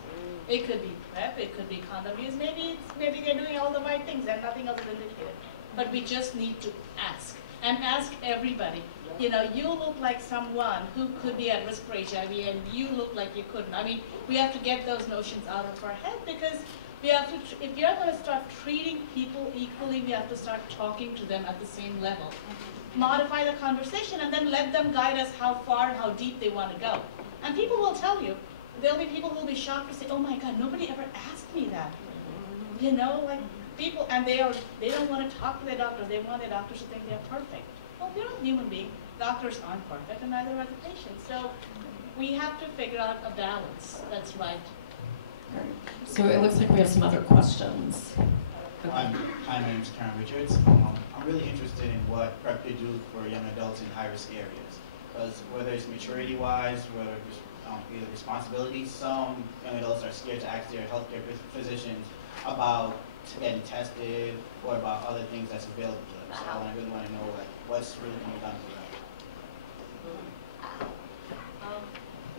It could be PrEP, it could be condom use, maybe they're doing all the right things and nothing else is indicated. But we just need to ask, and ask everybody. You look like someone who could be at risk for HIV, and you look like you couldn't. I mean, we have to get those notions out of our head, because We have to, if you're going to start treating people equally, we have to start talking to them at the same level. Modify the conversation and then let them guide us how far and how deep they want to go. And people will tell you. There'll be people who will be shocked to say, oh my God, nobody ever asked me that. You know, like people, and they don't want to talk to their doctors. They want their doctors to think they're perfect. Well, we're all human beings. Doctors aren't perfect, and neither are the patients. So we have to figure out a balance. That's right. So it looks like we have some other questions. Hi, my name is Karen Richards. I'm really interested in what PrEP could do for young adults in high-risk areas. Because whether it's maturity-wise, whether it's either responsibility, some young adults are scared to ask their healthcare physicians about getting tested or about other things that's available to them. So I really want to know what's really being done for that.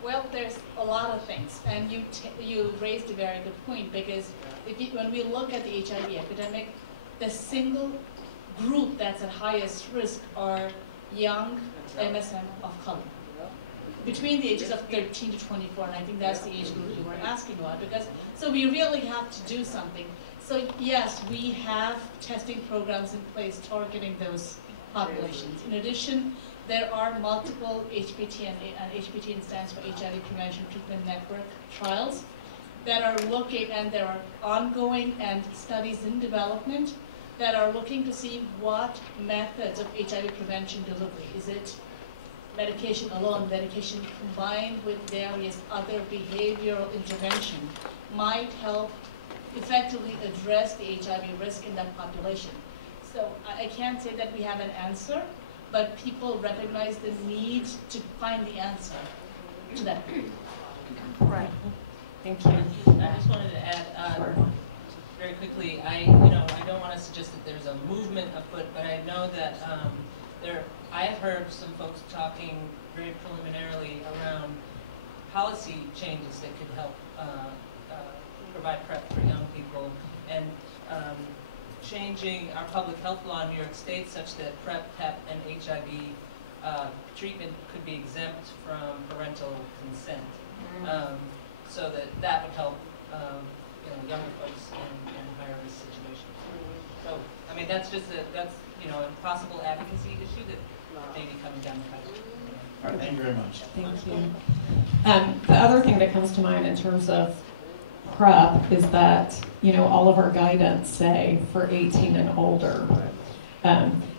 Well, there's a lot of things, and you raised a very good point, because when we look at the HIV epidemic, the single group that's at highest risk are young MSM of color, between the ages of 13 to 24, and I think that's the age group you were asking about. So we really have to do something. So yes, we have testing programs in place targeting those populations. In addition, there are multiple HPTN, HPTN stands for HIV Prevention Treatment Network trials that are looking, and there are ongoing and studies in development that are looking to see what methods of HIV prevention delivery. Is it medication alone, medication combined with various other behavioral intervention might help effectively address the HIV risk in that population. So I can't say that we have an answer, but people recognize the need to find the answer to that. Right. Thank you. I just wanted to add very quickly. I don't want to suggest that there's a movement afoot, but I know that I have heard some folks talking very preliminarily around policy changes that could help provide PrEP for young people, and changing our public health law in New York State such that PrEP, PEP, and HIV treatment could be exempt from parental consent, so that would help younger folks in higher risk situations. So, I mean, that's just a possible advocacy issue that may be coming down the pipe. All right, thank you very much. Thank you. The other thing that comes to mind in terms of PrEP is that, all of our guidance say for 18 and older.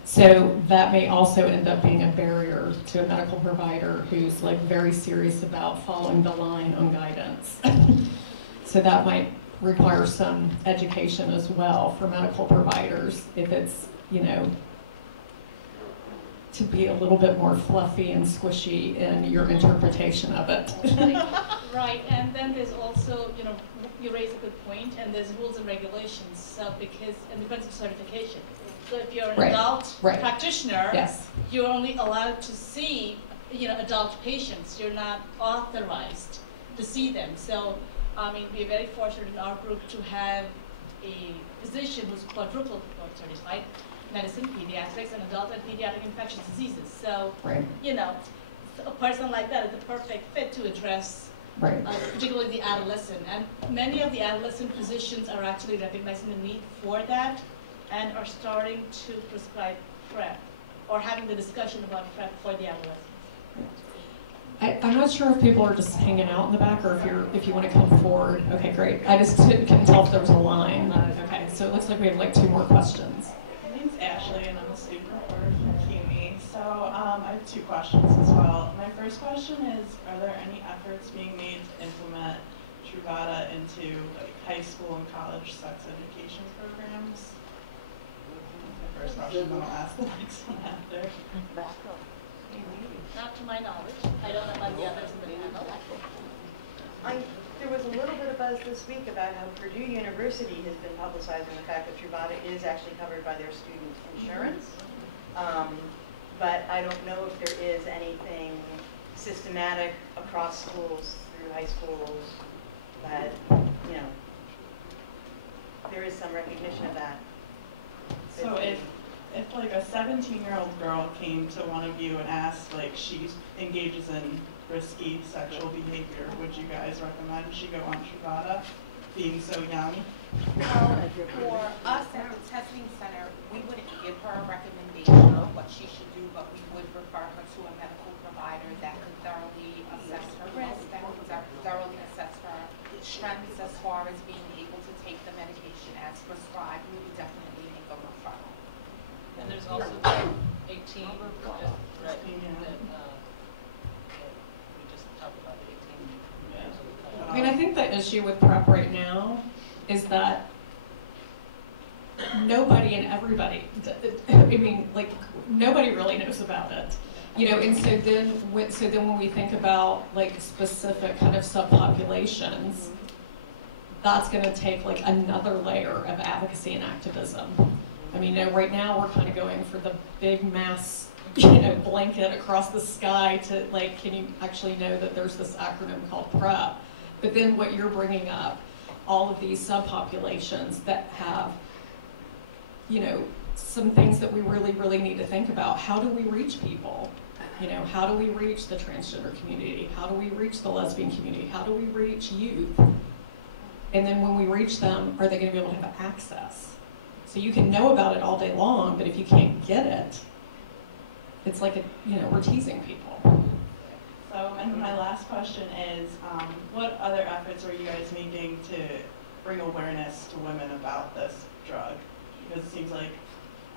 So that may also end up being a barrier to a medical provider who's very serious about following the line on guidance. So that might require some education as well for medical providers if it's, to be a little bit more fluffy and squishy in your interpretation of it. Right, and then there's also, you raise a good point, and there's rules and regulations, so and depends on certification. So if you're an adult practitioner, yes, you're only allowed to see, adult patients. You're not authorized to see them. So, we're very fortunate in our group to have a physician who's quadruple board certified, medicine, pediatrics, and adult and pediatric infectious diseases. So, a person like that is the perfect fit to address particularly the adolescent. And many of the adolescent physicians are actually recognizing the need for that and are starting to prescribe PrEP or having the discussion about PrEP for the adolescents. I'm not sure if people are just hanging out in the back or if you want to come forward. Okay, great. I just couldn't tell if there was a line. Okay, so it looks like we have 2 more questions. My name's Ashley, and I'm a student reporter from CUNY. So I have 2 questions as well. My first question is, are there any efforts being made to implement Truvada into high school and college sex education programs? That's my first question, then I'll ask the next one after. Not to my knowledge. I don't know about the others in the panel. There was a little bit of buzz this week about how Purdue University has been publicizing the fact that Truvada is actually covered by their student insurance. But I don't know if there is anything systematic across schools, through high schools, that, there is some recognition of that. So if a 17-year-old girl came to one of you and asked, she engages in risky sexual behavior, would you guys recommend she go on Truvada? being so young? Well, for us at the testing center, we wouldn't give her a recommendation of what she should do, but we would refer her to a medical provider that could thoroughly assess her risk, that could thoroughly assess her strengths as far as being able to take the medication as prescribed. We would definitely make a referral. And there's also 18, right, that we just talked about, 18. I mean, I think the issue with PrEP right now is that nobody and everybody, I mean, like, nobody really knows about it. You know, and so then when we think about like specific kind of subpopulations, that's going to take like another layer of advocacy and activism. I mean, you know, right now we're kind of going for the big mass, you know, blanket across the sky to like, can you actually know that there's this acronym called PrEP? But then what you're bringing up, all of these subpopulations that have, you know, some things that we really, really need to think about. How do we reach people? You know, how do we reach the transgender community? How do we reach the lesbian community? How do we reach youth? And then when we reach them, are they going to be able to have access? So you can know about it all day long, but if you can't get it, it's like, you know, we're teasing people. So, and my last question is, what other efforts are you guys making to bring awareness to women about this drug? Because it seems like,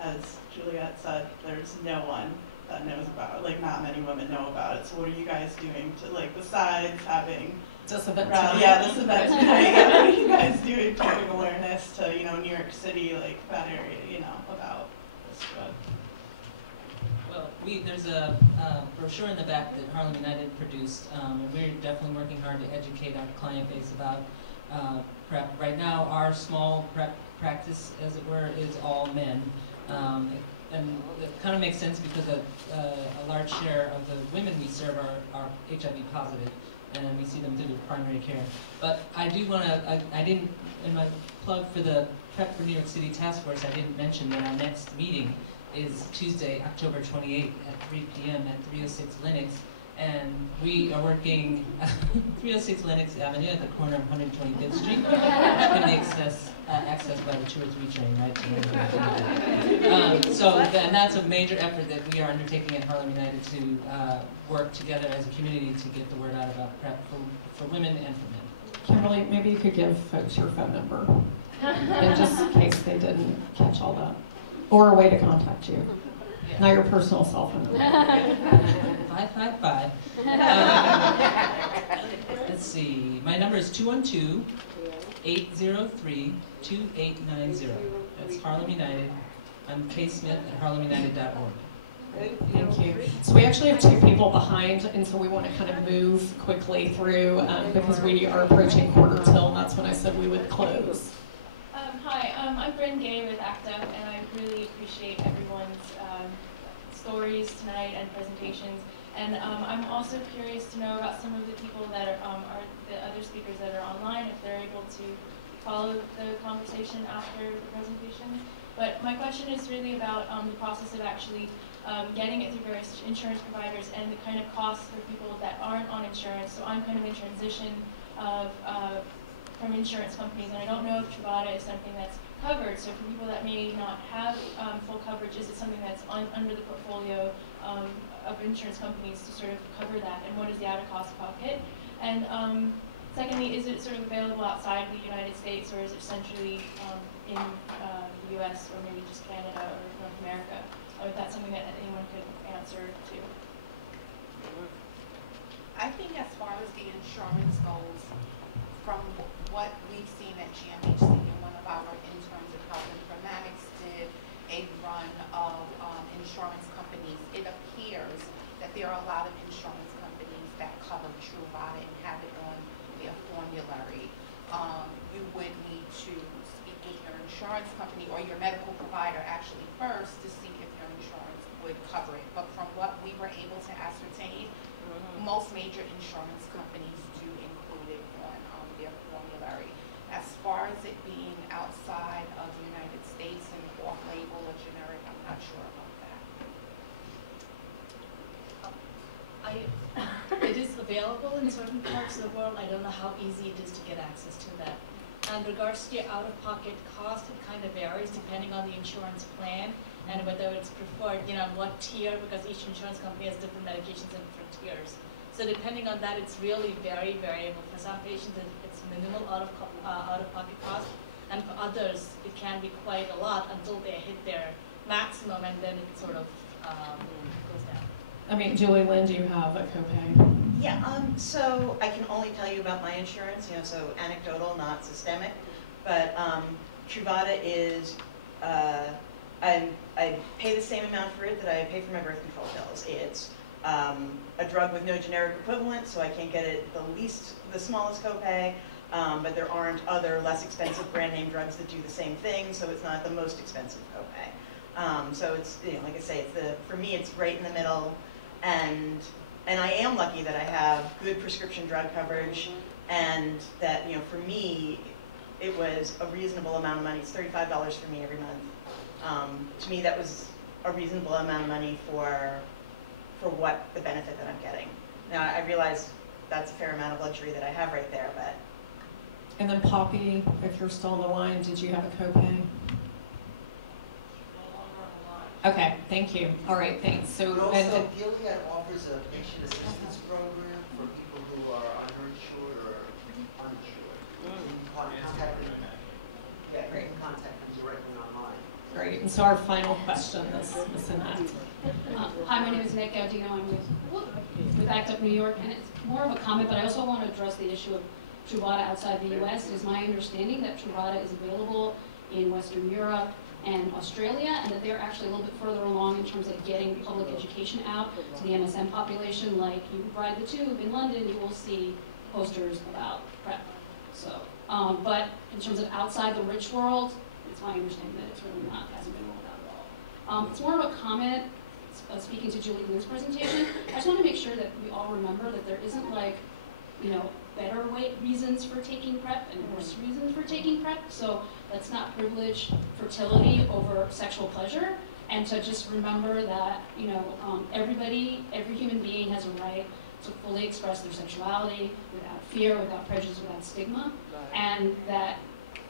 as Juliet said, there's no one that knows about it. Like, not many women know about it. So what are you guys doing to, like, besides having this event tonight? Yeah, this event tonight. What are you guys doing to bring awareness to, you know, New York City, like, that area, you know, about this drug? Well, there's a brochure in the back that Harlem United produced, and we're definitely working hard to educate our client base about PrEP. Right now, our small PrEP practice, as it were, is all men. And it kind of makes sense because a large share of the women we serve are HIV positive, and we see them through primary care. But I do want to, I didn't, in my plug for the PrEP for New York City Task Force, I didn't mention that our next meeting is Tuesday, October 28th at 3 p.m. at 306 Lenox. And we are working 306 Lenox Avenue at the corner of 125th Street, which can be accessed by the 203 train, right? So that's a major effort that we are undertaking at Harlem United to work together as a community to get the word out about PrEP for women and for men. Kimberly, maybe you could give folks your phone number, in just in case they didn't catch all that, or a way to contact you. Yeah. Not your personal cell phone number. 555. Let's see. My number is 212-803-2890. That's Harlem United. I'm Kay Smith at harlemunited.org. Thank you. So we actually have two people behind, and so we want to kind of move quickly through because we are approaching quarter till, and that's when I said we would close. Hi, I'm Bryn Gay with ACTA, and I really appreciate everyone's stories tonight and presentations. And I'm also curious to know about some of the people that are the other speakers that are online, if they're able to follow the conversation after the presentation. But my question is really about the process of actually getting it through various insurance providers and the kind of costs for people that aren't on insurance. So I'm kind of in transition from insurance companies, and I don't know if Truvada is something that's covered. So for people that may not have full coverage, is it something that's under the portfolio of insurance companies to sort of cover that, and what is the out-of-cost pocket? And secondly, is it sort of available outside the United States, or is it centrally in the US, or maybe just Canada or North America? Or if that's something that anyone could answer to. I think as far as the insurance goes, from what we've seen at GMHC, and one of our interns in health informatics did a run of insurance companies, it appears that there are a lot of insurance companies that cover Truvada and have it on their formulary. You would need to speak with your insurance company or your medical provider actually first to see if your insurance would cover it. But from what we were able to ascertain, most major insurance companies do include it on their formulary. As far as it being outside of the United States and off-label or generic, I'm not sure about that. It is available in certain parts of the world. I don't know how easy it is to get access to that. And regards to your out-of-pocket cost, it kind of varies depending on the insurance plan and whether it's preferred, what tier, because each insurance company has different medications and different tiers. So depending on that, it's really very variable. For some patients, it's minimal out-of-pocket cost, and for others, it can be quite a lot until they hit their maximum, and then it sort of goes down. I mean, Julie Lynn, do you have a copay? Yeah, so I can only tell you about my insurance, so anecdotal, not systemic, but Truvada is, I pay the same amount for it that I pay for my birth control pills. It's a drug with no generic equivalent, so I can't get it the smallest copay, but there aren't other less expensive brand name drugs that do the same thing, so it's not the most expensive copay. So it's, like I say, for me it's right in the middle, and I am lucky that I have good prescription drug coverage, and that, for me, it was a reasonable amount of money. It's $35 for me every month. To me, that was a reasonable amount of money for what the benefit that I'm getting. Now, I realize that's a fair amount of luxury that I have right there, but. And then Poppy, if you're still on the line, did you have a copay? Okay, thank you. All right, thanks. So, also, Gilead offers a patient assistance program for people who are underinsured or uninsured. You can contact them. Yeah, you can contact them directly online. Great. And so our final question is Annette. Hi, my name is Nick Gaudino. I'm with ACT UP New York, and it's more of a comment, but I also want to address the issue of Truvada outside the U.S. It is my understanding that Truvada is available in Western Europe and Australia, and that they're actually a little bit further along in terms of getting public education out to the MSM population. Like, you ride the tube in London, you will see posters about PrEP. So, but in terms of outside the rich world, it's my understanding that it's really hasn't been rolled out at all. It's more of a comment, speaking to Julie Lynn's presentation. I just want to make sure that we all remember that there isn't better reasons for taking PrEP and worse reasons for taking PrEP. So let's not privilege fertility over sexual pleasure, and to just remember that every human being has a right to fully express their sexuality without fear, without prejudice, without stigma, and that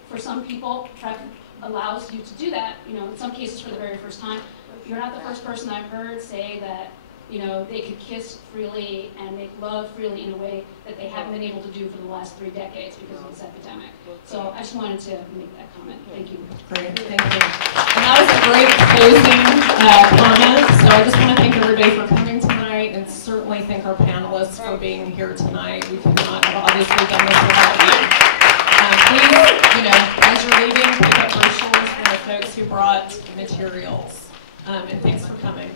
for some people PrEP allows you to do that. In some cases for the very first time. You're not the first person I've heard say that they could kiss freely and make love freely in a way that they haven't been able to do for the last 3 decades because of this epidemic. So I just wanted to make that comment. Thank you. Great, thank you. And that was a great closing comment. So I just want to thank everybody for coming tonight, and certainly thank our panelists for being here tonight. We could not have obviously done this without you. Please, as you're leaving, pick up brochures from the folks who brought materials. And thanks for coming.